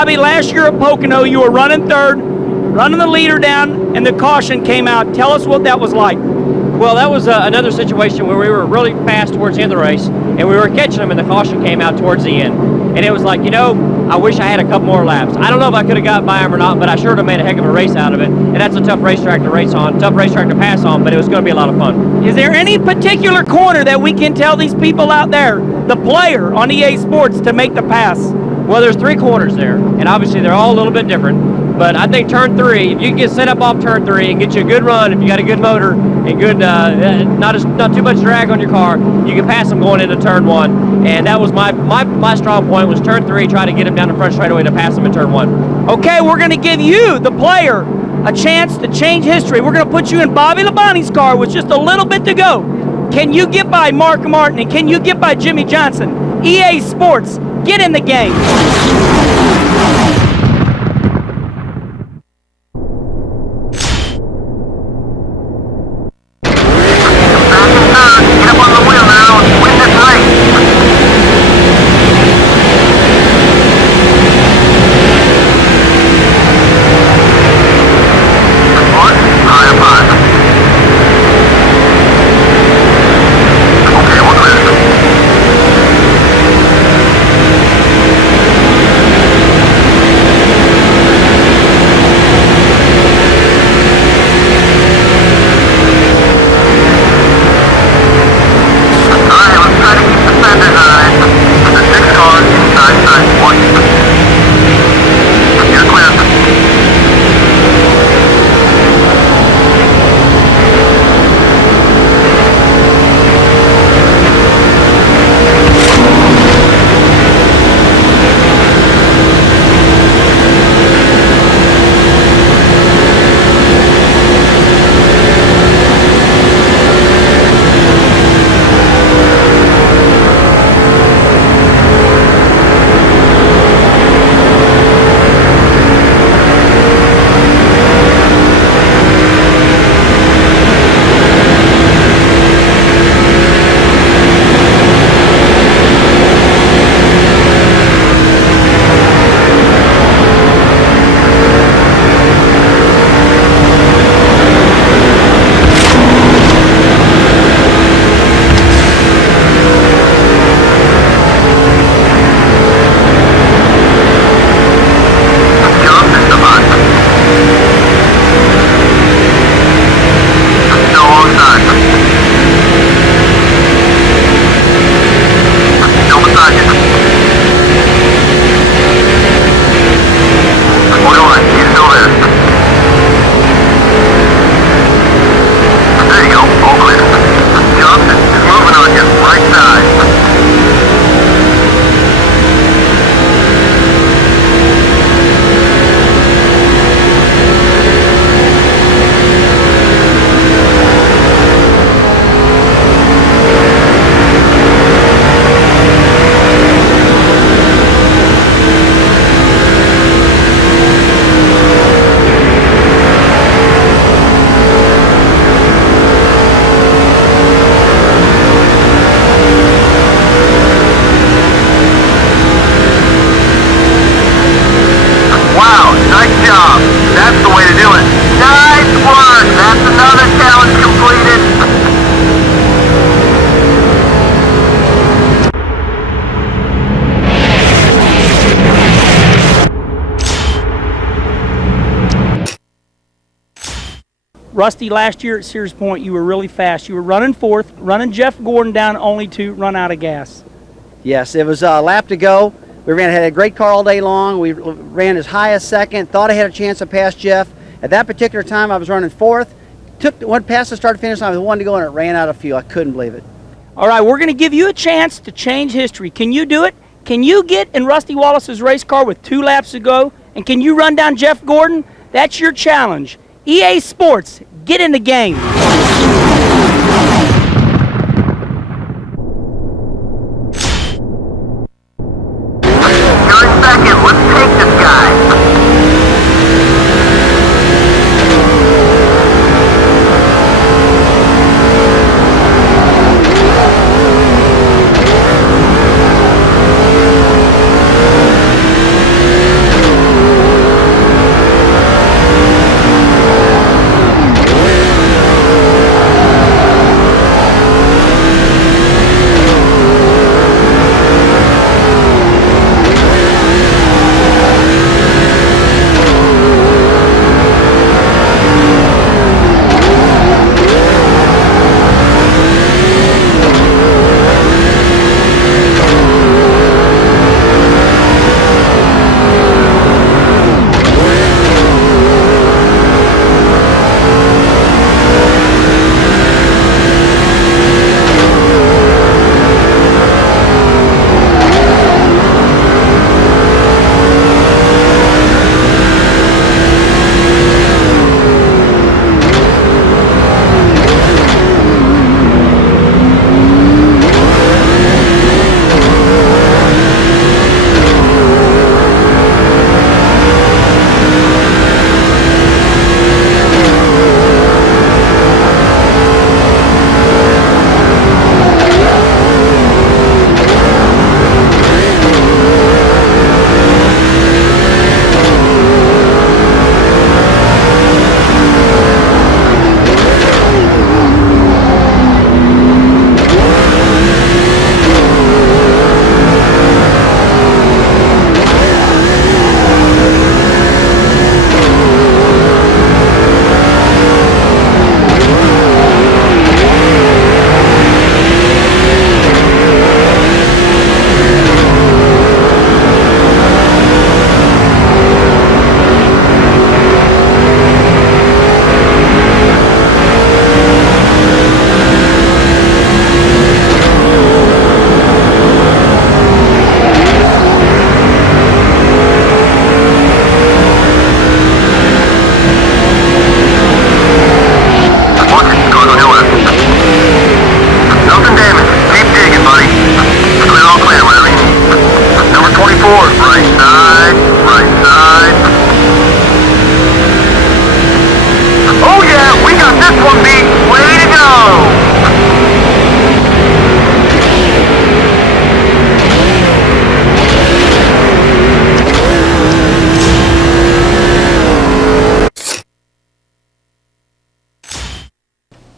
Bobby, last year at Pocono, you were running third, running the leader down, and the caution came out. Tell us what that was like. Well, that was another situation where we were really fast towards the end of the race, and we were catching them, and the caution came out towards the end. And it was like, you know, I wish I had a couple more laps. I don't know if I could have got by them or not, but I sure would have made a heck of a race out of it. And that's a tough racetrack to race on, tough racetrack to pass on, but it was going to be a lot of fun. Is there any particular corner that we can tell these people out there, the player on EA Sports, to make the pass? Well, there's 3 corners there, and obviously they're all a little bit different. But I think turn 3, if you can get set up off turn 3 and get you a good run, if you got a good motor and good, not too much drag on your car, you can pass them going into turn 1. And that was my strong point was turn 3, try to get them down the front straightaway to pass them in turn 1. Okay, we're going to give you, the player, a chance to change history. We're going to put you in Bobby Labonte's car with just a little bit to go. Can you get by Mark Martin and can you get by Jimmie Johnson? EA Sports, get in the game. Rusty, last year at Sears Point, you were really fast. You were running fourth, running Jeff Gordon down only to run out of gas. Yes, it was a lap to go. We had a great car all day long. We ran as high as second, thought I had a chance to pass Jeff. At that particular time, I was running fourth. Went past the start finish line with one to go, and it ran out of fuel. I couldn't believe it. All right, we're going to give you a chance to change history. Can you do it? Can you get in Rusty Wallace's race car with 2 laps to go? And can you run down Jeff Gordon? That's your challenge. EA Sports, get in the game. Second, let's take this guy.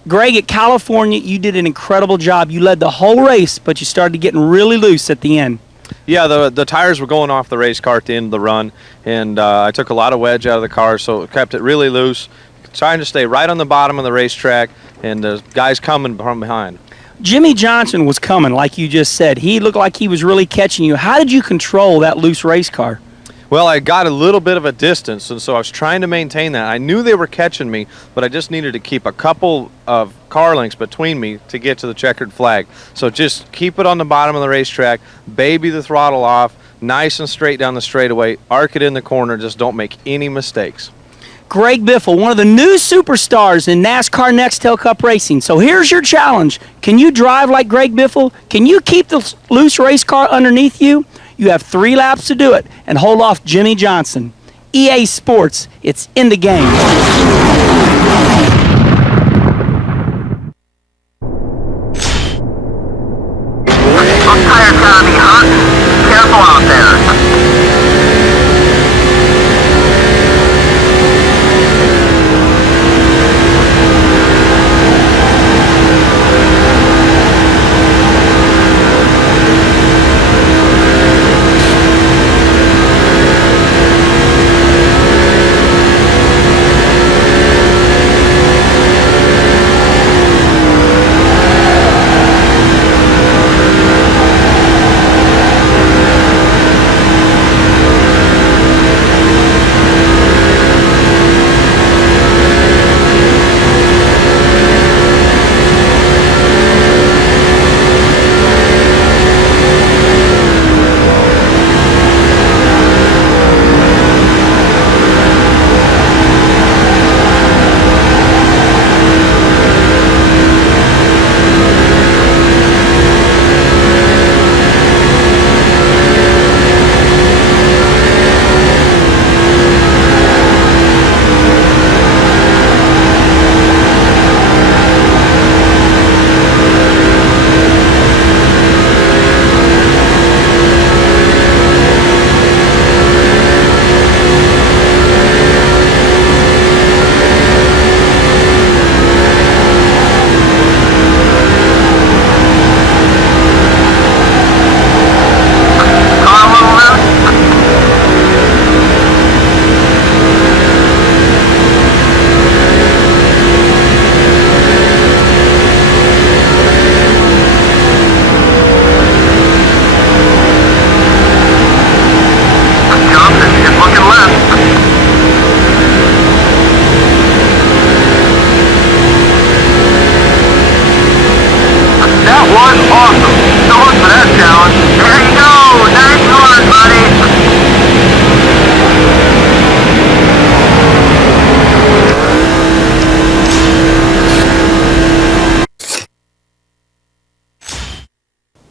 Greg, at California, you did an incredible job. You led the whole race, but you started getting really loose at the end. Yeah, the tires were going off the race car at the end of the run, and I took a lot of wedge out of the car, so it kept it really loose, trying to stay right on the bottom of the racetrack, and the guys coming from behind. Jimmie Johnson was coming, like you just said. He looked like he was really catching you. How did you control that loose race car? Well, I got a little bit of a distance, and so I was trying to maintain that. I knew they were catching me, but I just needed to keep a couple of car lengths between me to get to the checkered flag. So just keep it on the bottom of the racetrack, baby the throttle off, nice and straight down the straightaway, arc it in the corner, just don't make any mistakes. Greg Biffle, one of the new superstars in NASCAR Nextel Cup racing. So here's your challenge. Can you drive like Greg Biffle? Can you keep the loose race car underneath you? You have 3 laps to do it and hold off Jimmie Johnson. EA Sports, it's in the game. Those tires gotta be hot. Careful out there.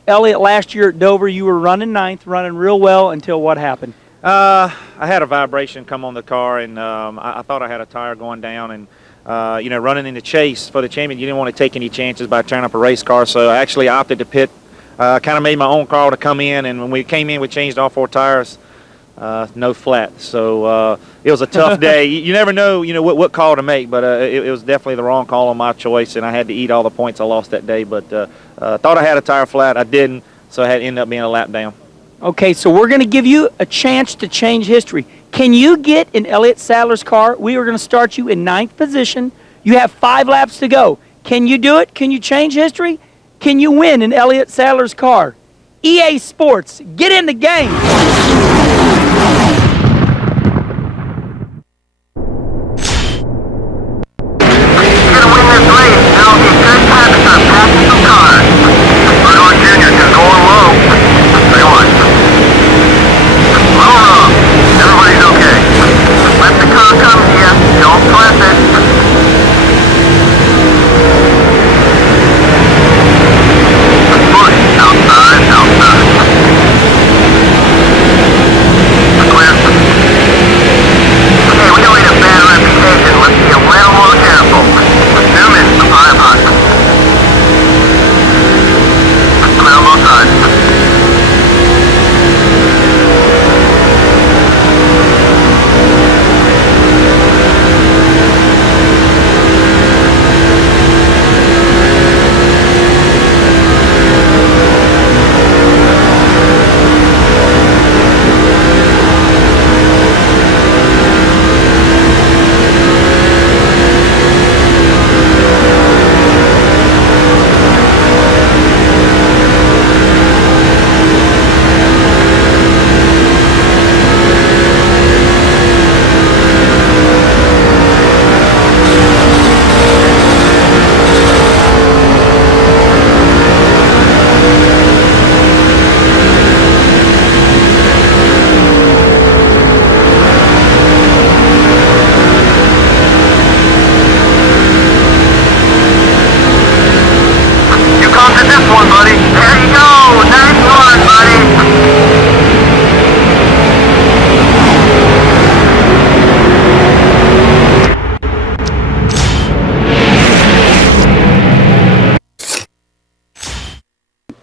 Elliott, last year at Dover, you were running ninth, running real well until what happened? I had a vibration come on the car, and I thought I had a tire going down, and running in the chase for the champion, you didn't want to take any chances by tearing up a race car, so I actually opted to pit. Kind of made my own call to come in, and when we came in, we changed all 4 tires. No flat, so it was a tough day. You never know, what call to make, but it was definitely the wrong call on my choice, and I had to eat all the points I lost that day. But thought I had a tire flat, I didn't, so I had to end up being a lap down. Okay, so we're going to give you a chance to change history. Can you get in Elliott Sadler's car? We are going to start you in 9th position. You have 5 laps to go. Can you do it? Can you change history? Can you win in Elliott Sadler's car? EA Sports, get in the game. Outside.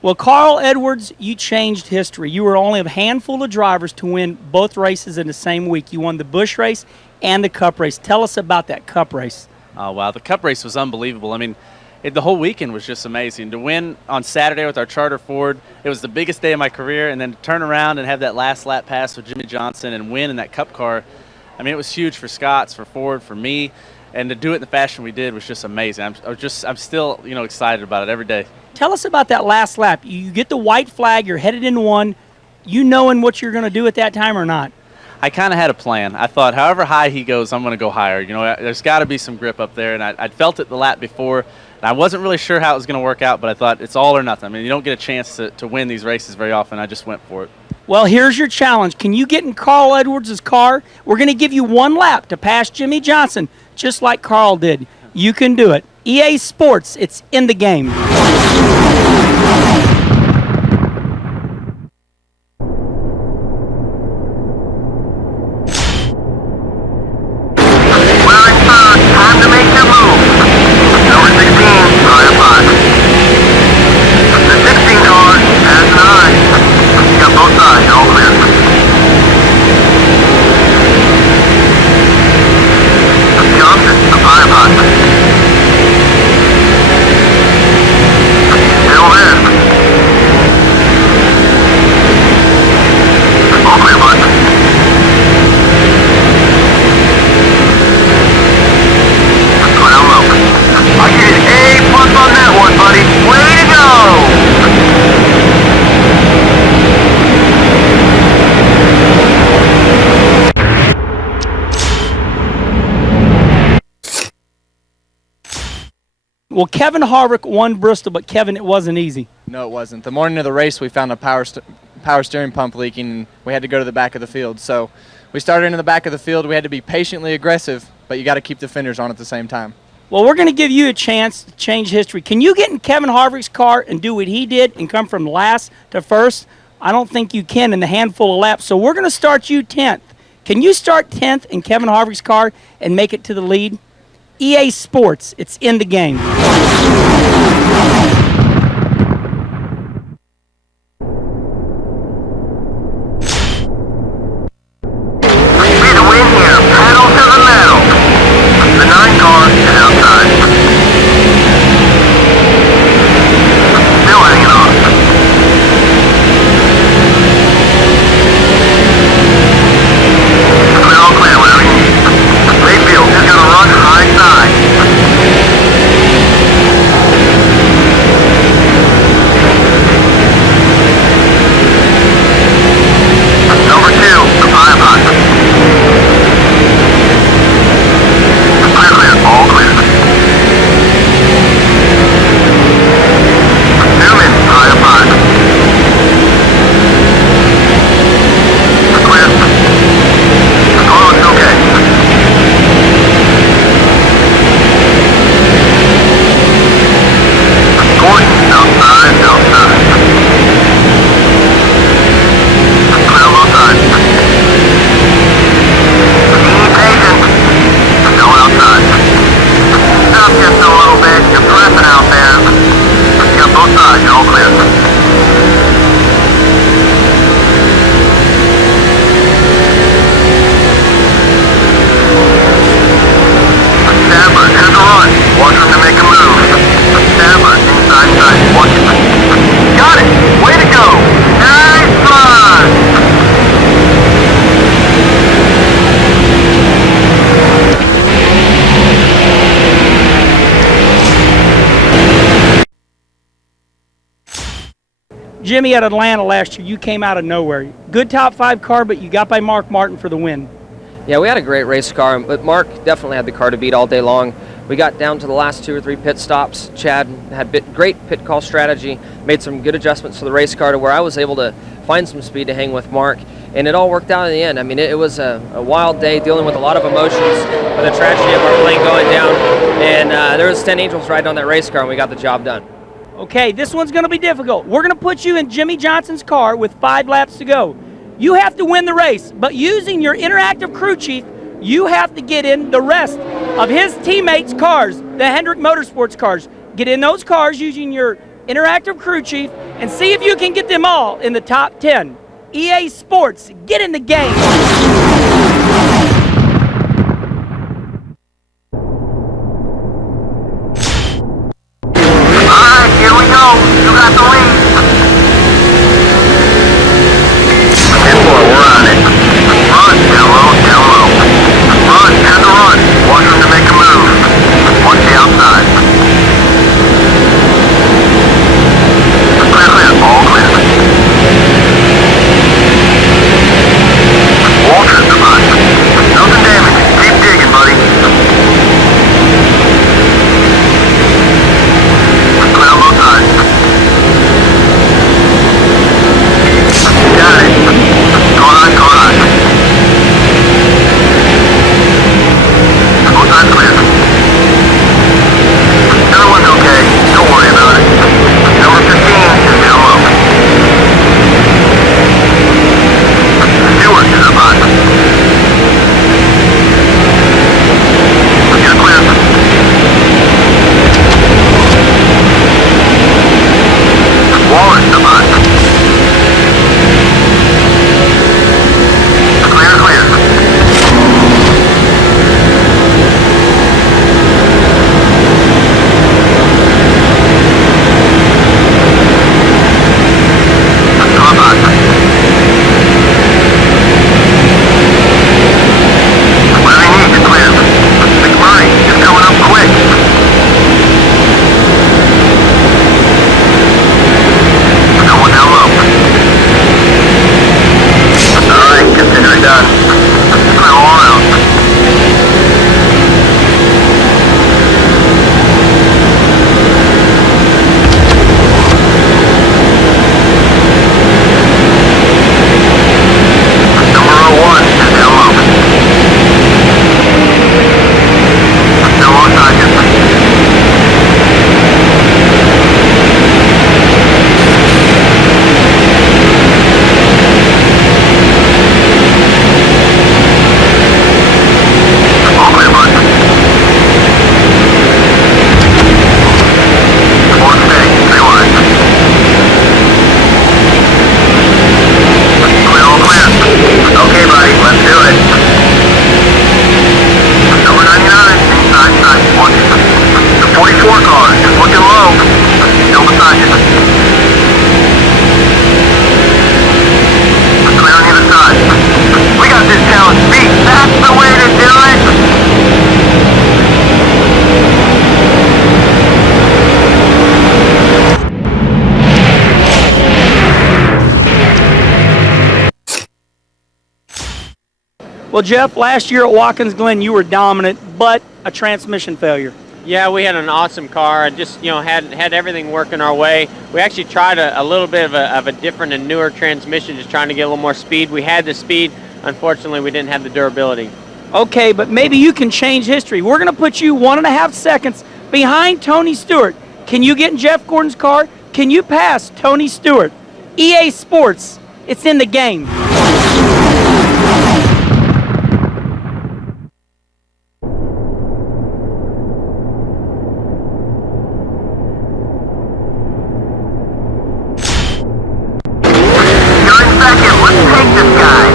Well, Carl Edwards, you changed history. You were only a handful of drivers to win both races in the same week. You won the Busch race and the Cup race. Tell us about that Cup race. Oh, wow. The Cup race was unbelievable. I mean, the whole weekend was just amazing. To win on Saturday with our charter Ford, it was the biggest day of my career, and then to turn around and have that last lap pass with Jimmie Johnson and win in that Cup car, I mean, it was huge for Scott's, for Ford, for me, and to do it in the fashion we did was just amazing. I'm still, excited about it every day. Tell us about that last lap. You get the white flag, you're headed in one. You knowing what you're going to do at that time or not? I kind of had a plan. I thought, however high he goes, I'm going to go higher. There's got to be some grip up there, and I'd felt it the lap before. And I wasn't really sure how it was going to work out, but I thought it's all or nothing. I mean, you don't get a chance to win these races very often. I just went for it. Well, here's your challenge. Can you get in Carl Edwards' car? We're going to give you one lap to pass Jimmie Johnson, just like Carl did. You can do it. EA Sports, it's in the game. Time to make your move. Number 16, right up. The 16 car has 9. Got both sides, all clear. Johnson, a 5 hot. Still there. All clear, bud. I get an A+ on that one, buddy. Way to go! Well, Kevin Harvick won Bristol, but Kevin, it wasn't easy. No, it wasn't. The morning of the race, we found a power steering pump leaking, and we had to go to the back of the field. So we started in the back of the field. We had to be patiently aggressive, but you got to keep the fenders on at the same time. Well, we're going to give you a chance to change history. Can you get in Kevin Harvick's car and do what he did and come from last to first? I don't think you can in the handful of laps. So we're going to start you 10th. Can you start 10th in Kevin Harvick's car and make it to the lead? EA Sports, it's in the game. The 9 car is outside. Still hanging on. Clear, all clear, whatever you need. Mayfield is going to run high side. Number 2, the 5 hot. All clear. Newman, high up 5. Clear. Oh, it's okay. Gordon, outside. Clear on both sides. Be patient. Going outside. Stop just a little bit. You're pressing out there. You got both sides. You're all clear. Stabler, here's a run. Watch him to make a move. Stabler, inside side. Watch it. Got it. Way to go. Nice run. Jimmy, at Atlanta last year, you came out of nowhere. Good top 5 car, but you got by Mark Martin for the win. Yeah, we had a great race car, but Mark definitely had the car to beat all day long. We got down to the last 2 or 3 pit stops. Chad had great pit call strategy, made some good adjustments to the race car to where I was able to find some speed to hang with Mark, and it all worked out in the end. I mean, it was a wild day dealing with a lot of emotions with the tragedy of our plane going down, and there was 10 angels riding on that race car, and we got the job done. Okay, this one's going to be difficult. We're going to put you in Jimmie Johnson's car with 5 laps to go. You have to win the race, but using your interactive crew chief, you have to get in the rest of his teammates' cars, the Hendrick Motorsports cars. Get in those cars using your Interactive Crew Chief, and see if you can get them all in the top 10. EA Sports, get in the game. Alright, here we go. You got the lead. 10-4, we're on it. Run, down low, down low. Run, and the run. Watch them to make a move. Watch the outside. Clear, clear, all clear. Walter's the bus. Nothing damaged. Keep digging, buddy. Clear on both sides. Got it. Go high, go high. Both sides clear. Everyone's okay. Don't worry about it. Number 15 is down low. Stewart is the bus. You're clear. Wallace the bus. Clear, clear. Come on. Whatever you need, you're clear. McMurray is coming up quick. No one down low. Alright, consider it done. Clear all around. Number 01 is down low. Still on target. All clear, bud. Hold steady. Stay wide. Clear, all clear. Okay, buddy. Let's do it. Number 99, inside side. Watch it. The 44 car is looking low. Still beside you. Clear on either side. We got this challenge beat. That's the way to do it. Well, Jeff, last year at Watkins Glen, you were dominant, but a transmission failure. Yeah, we had an awesome car and just, had everything working our way. We actually tried a little bit of a different and newer transmission, just trying to get a little more speed. We had the speed. Unfortunately, we didn't have the durability. Okay, but maybe you can change history. We're going to put you 1.5 seconds behind Tony Stewart. Can you get in Jeff Gordon's car? Can you pass Tony Stewart? EA Sports, it's in the game. You're in second. Let's take this guy.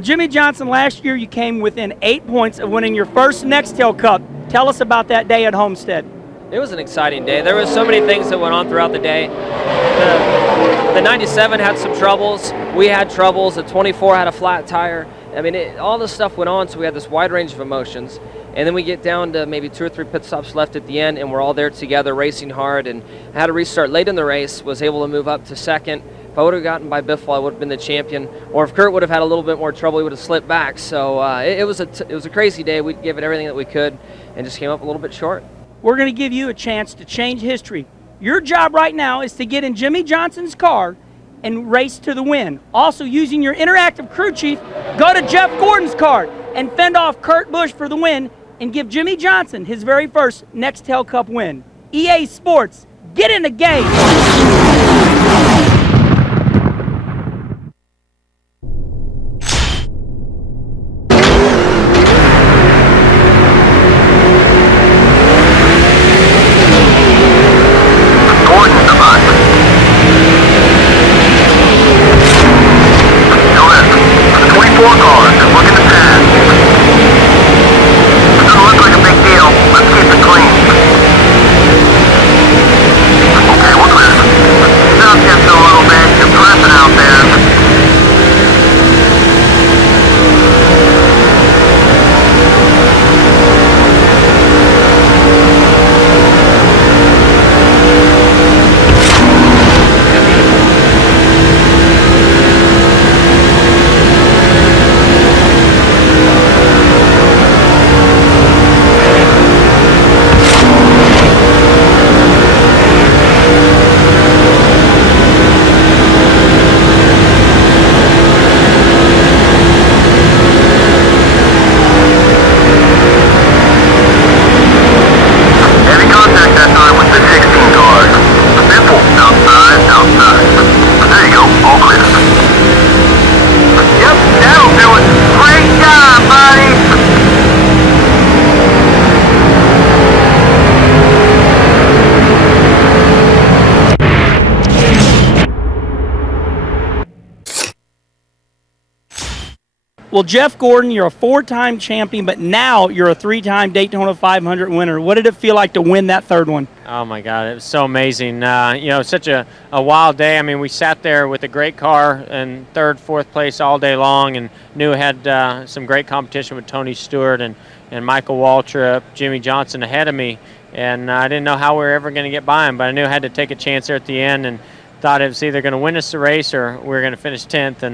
Well, Jimmy Johnson, last year you came within 8 points of winning your first Nextel Cup. Tell us about that day at Homestead. It was an exciting day. There were so many things that went on throughout the day. The 97 had some troubles. We had troubles. The 24 had a flat tire. I mean, all this stuff went on, so we had this wide range of emotions. And then we get down to maybe 2 or 3 pit stops left at the end, and we're all there together racing hard, and had to restart late in the race, was able to move up to second. If I would have gotten by Biffle, I would have been the champion. Or if Kurt would have had a little bit more trouble, he would have slipped back. So it was a crazy day. We gave it everything that we could and just came up a little bit short. We're going to give you a chance to change history. Your job right now is to get in Jimmy Johnson's car and race to the win. Also, using your interactive crew chief, go to Jeff Gordon's car and fend off Kurt Busch for the win and give Jimmy Johnson his very first Nextel Cup win. EA Sports, get in the game. Well, Jeff Gordon, you're a 4-time champion, but now you're a 3-time Daytona 500 winner. What did it feel like to win that third one? Oh my God, it was so amazing. Such a wild day. I mean, we sat there with a great car in third, fourth place all day long, and knew had some great competition with Tony Stewart and Michael Waltrip, Jimmy Johnson ahead of me. And I didn't know how we were ever going to get by him, but I knew I had to take a chance there at the end, and thought it was either going to win us the race or we were going to finish 10th.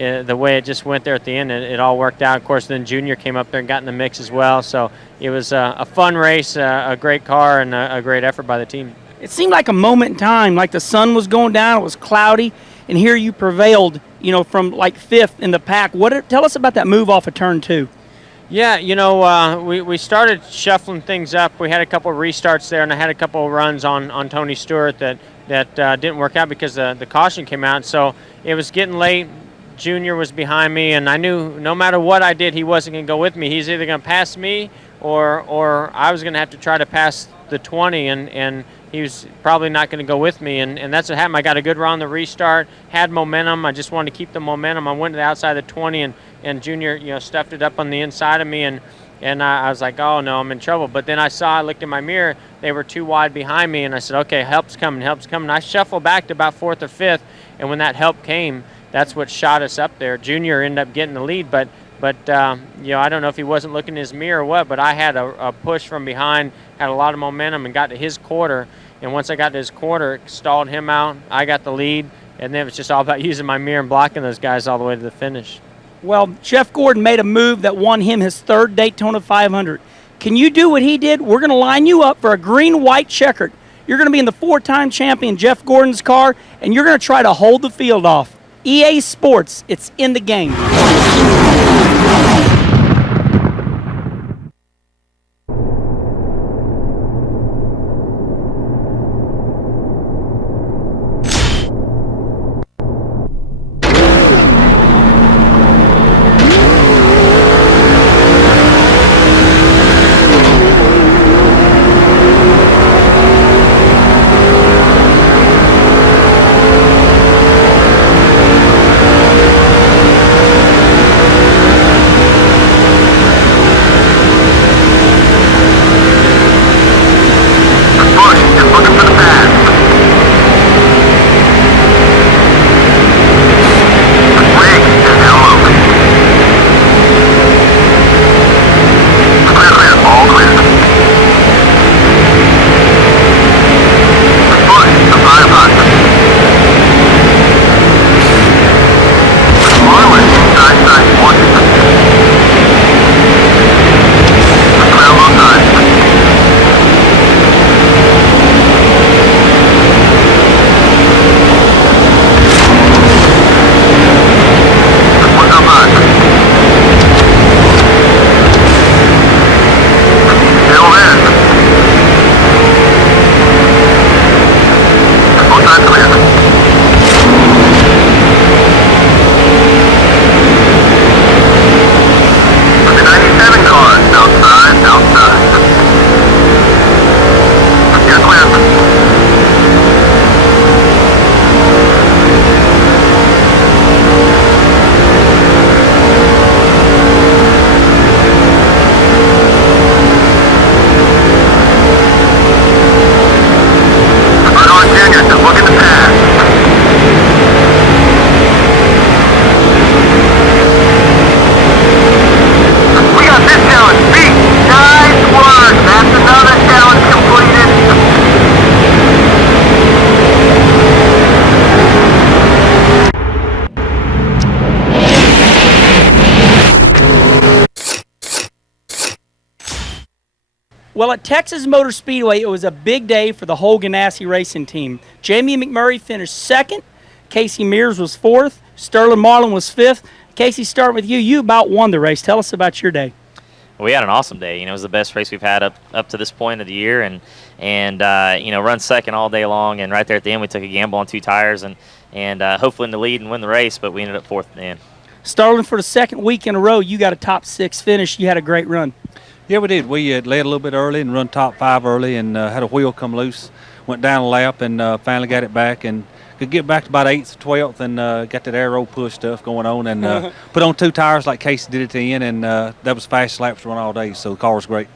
And the way it just went there at the end, it all worked out. Of course, then Junior came up there and got in the mix as well. So it was a fun race, a great car, and a great effort by the team. It seemed like a moment in time, like the sun was going down, it was cloudy, and here you prevailed, from like 5th in the pack. Tell us about that move off of turn 2. Yeah, we started shuffling things up. We had a couple of restarts there, and I had a couple of runs on Tony Stewart that didn't work out because the caution came out. So it was getting late. Junior was behind me, and I knew no matter what I did, he wasn't going to go with me. He's either going to pass me or I was going to have to try to pass the 20, and he was probably not going to go with me. And that's what happened. I got a good run on the restart, had momentum. I just wanted to keep the momentum. I went to the outside of the 20, and Junior stuffed it up on the inside of me, and I was like, oh, no, I'm in trouble. But then I looked in my mirror, they were too wide behind me, and I said, okay, help's coming. I shuffled back to about 4th or 5th, and when that help came, that's what shot us up there. Junior ended up getting the lead, but I don't know if he wasn't looking in his mirror or what, but I had a push from behind, had a lot of momentum, and got to his quarter. And once I got to his quarter, it stalled him out. I got the lead, and then it was just all about using my mirror and blocking those guys all the way to the finish. Well, Jeff Gordon made a move that won him his 3rd Daytona 500. Can you do what he did? We're going to line you up for a green-white checkered. You're going to be in the 4-time champion Jeff Gordon's car, and you're going to try to hold the field off. EA Sports, it's in the game. Well, at Texas Motor Speedway, it was a big day for the whole Ganassi racing team. Jamie McMurray finished second. Casey Mears was fourth. Sterling Marlin was fifth. Casey, starting with you. You about won the race. Tell us about your day. We had an awesome day. It was the best race we've had up to this point of the year, and run second all day long. And right there at the end, we took a gamble on 2 tires and hopefully in the lead and win the race, but we ended up fourth at the end. Sterling, for the second week in a row, you got a top 6 finish. You had a great run. Yeah, we did. We led a little bit early and run top 5 early, and had a wheel come loose. Went down a lap and finally got it back and could get back to about 8th or 12th and got that aero push stuff going on and put on 2 tires like Casey did at the end, and that was fastest laps run all day, so the car was great.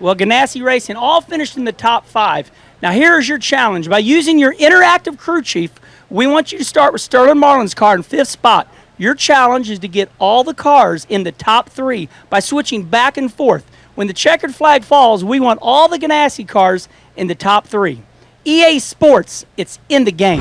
Well, Ganassi Racing all finished in the top 5. Now here's your challenge. By using your interactive crew chief, we want you to start with Sterling Marlin's car in 5th spot. Your challenge is to get all the cars in the top 3 by switching back and forth. When the checkered flag falls, we want all the Ganassi cars in the top 3. EA Sports, it's in the game.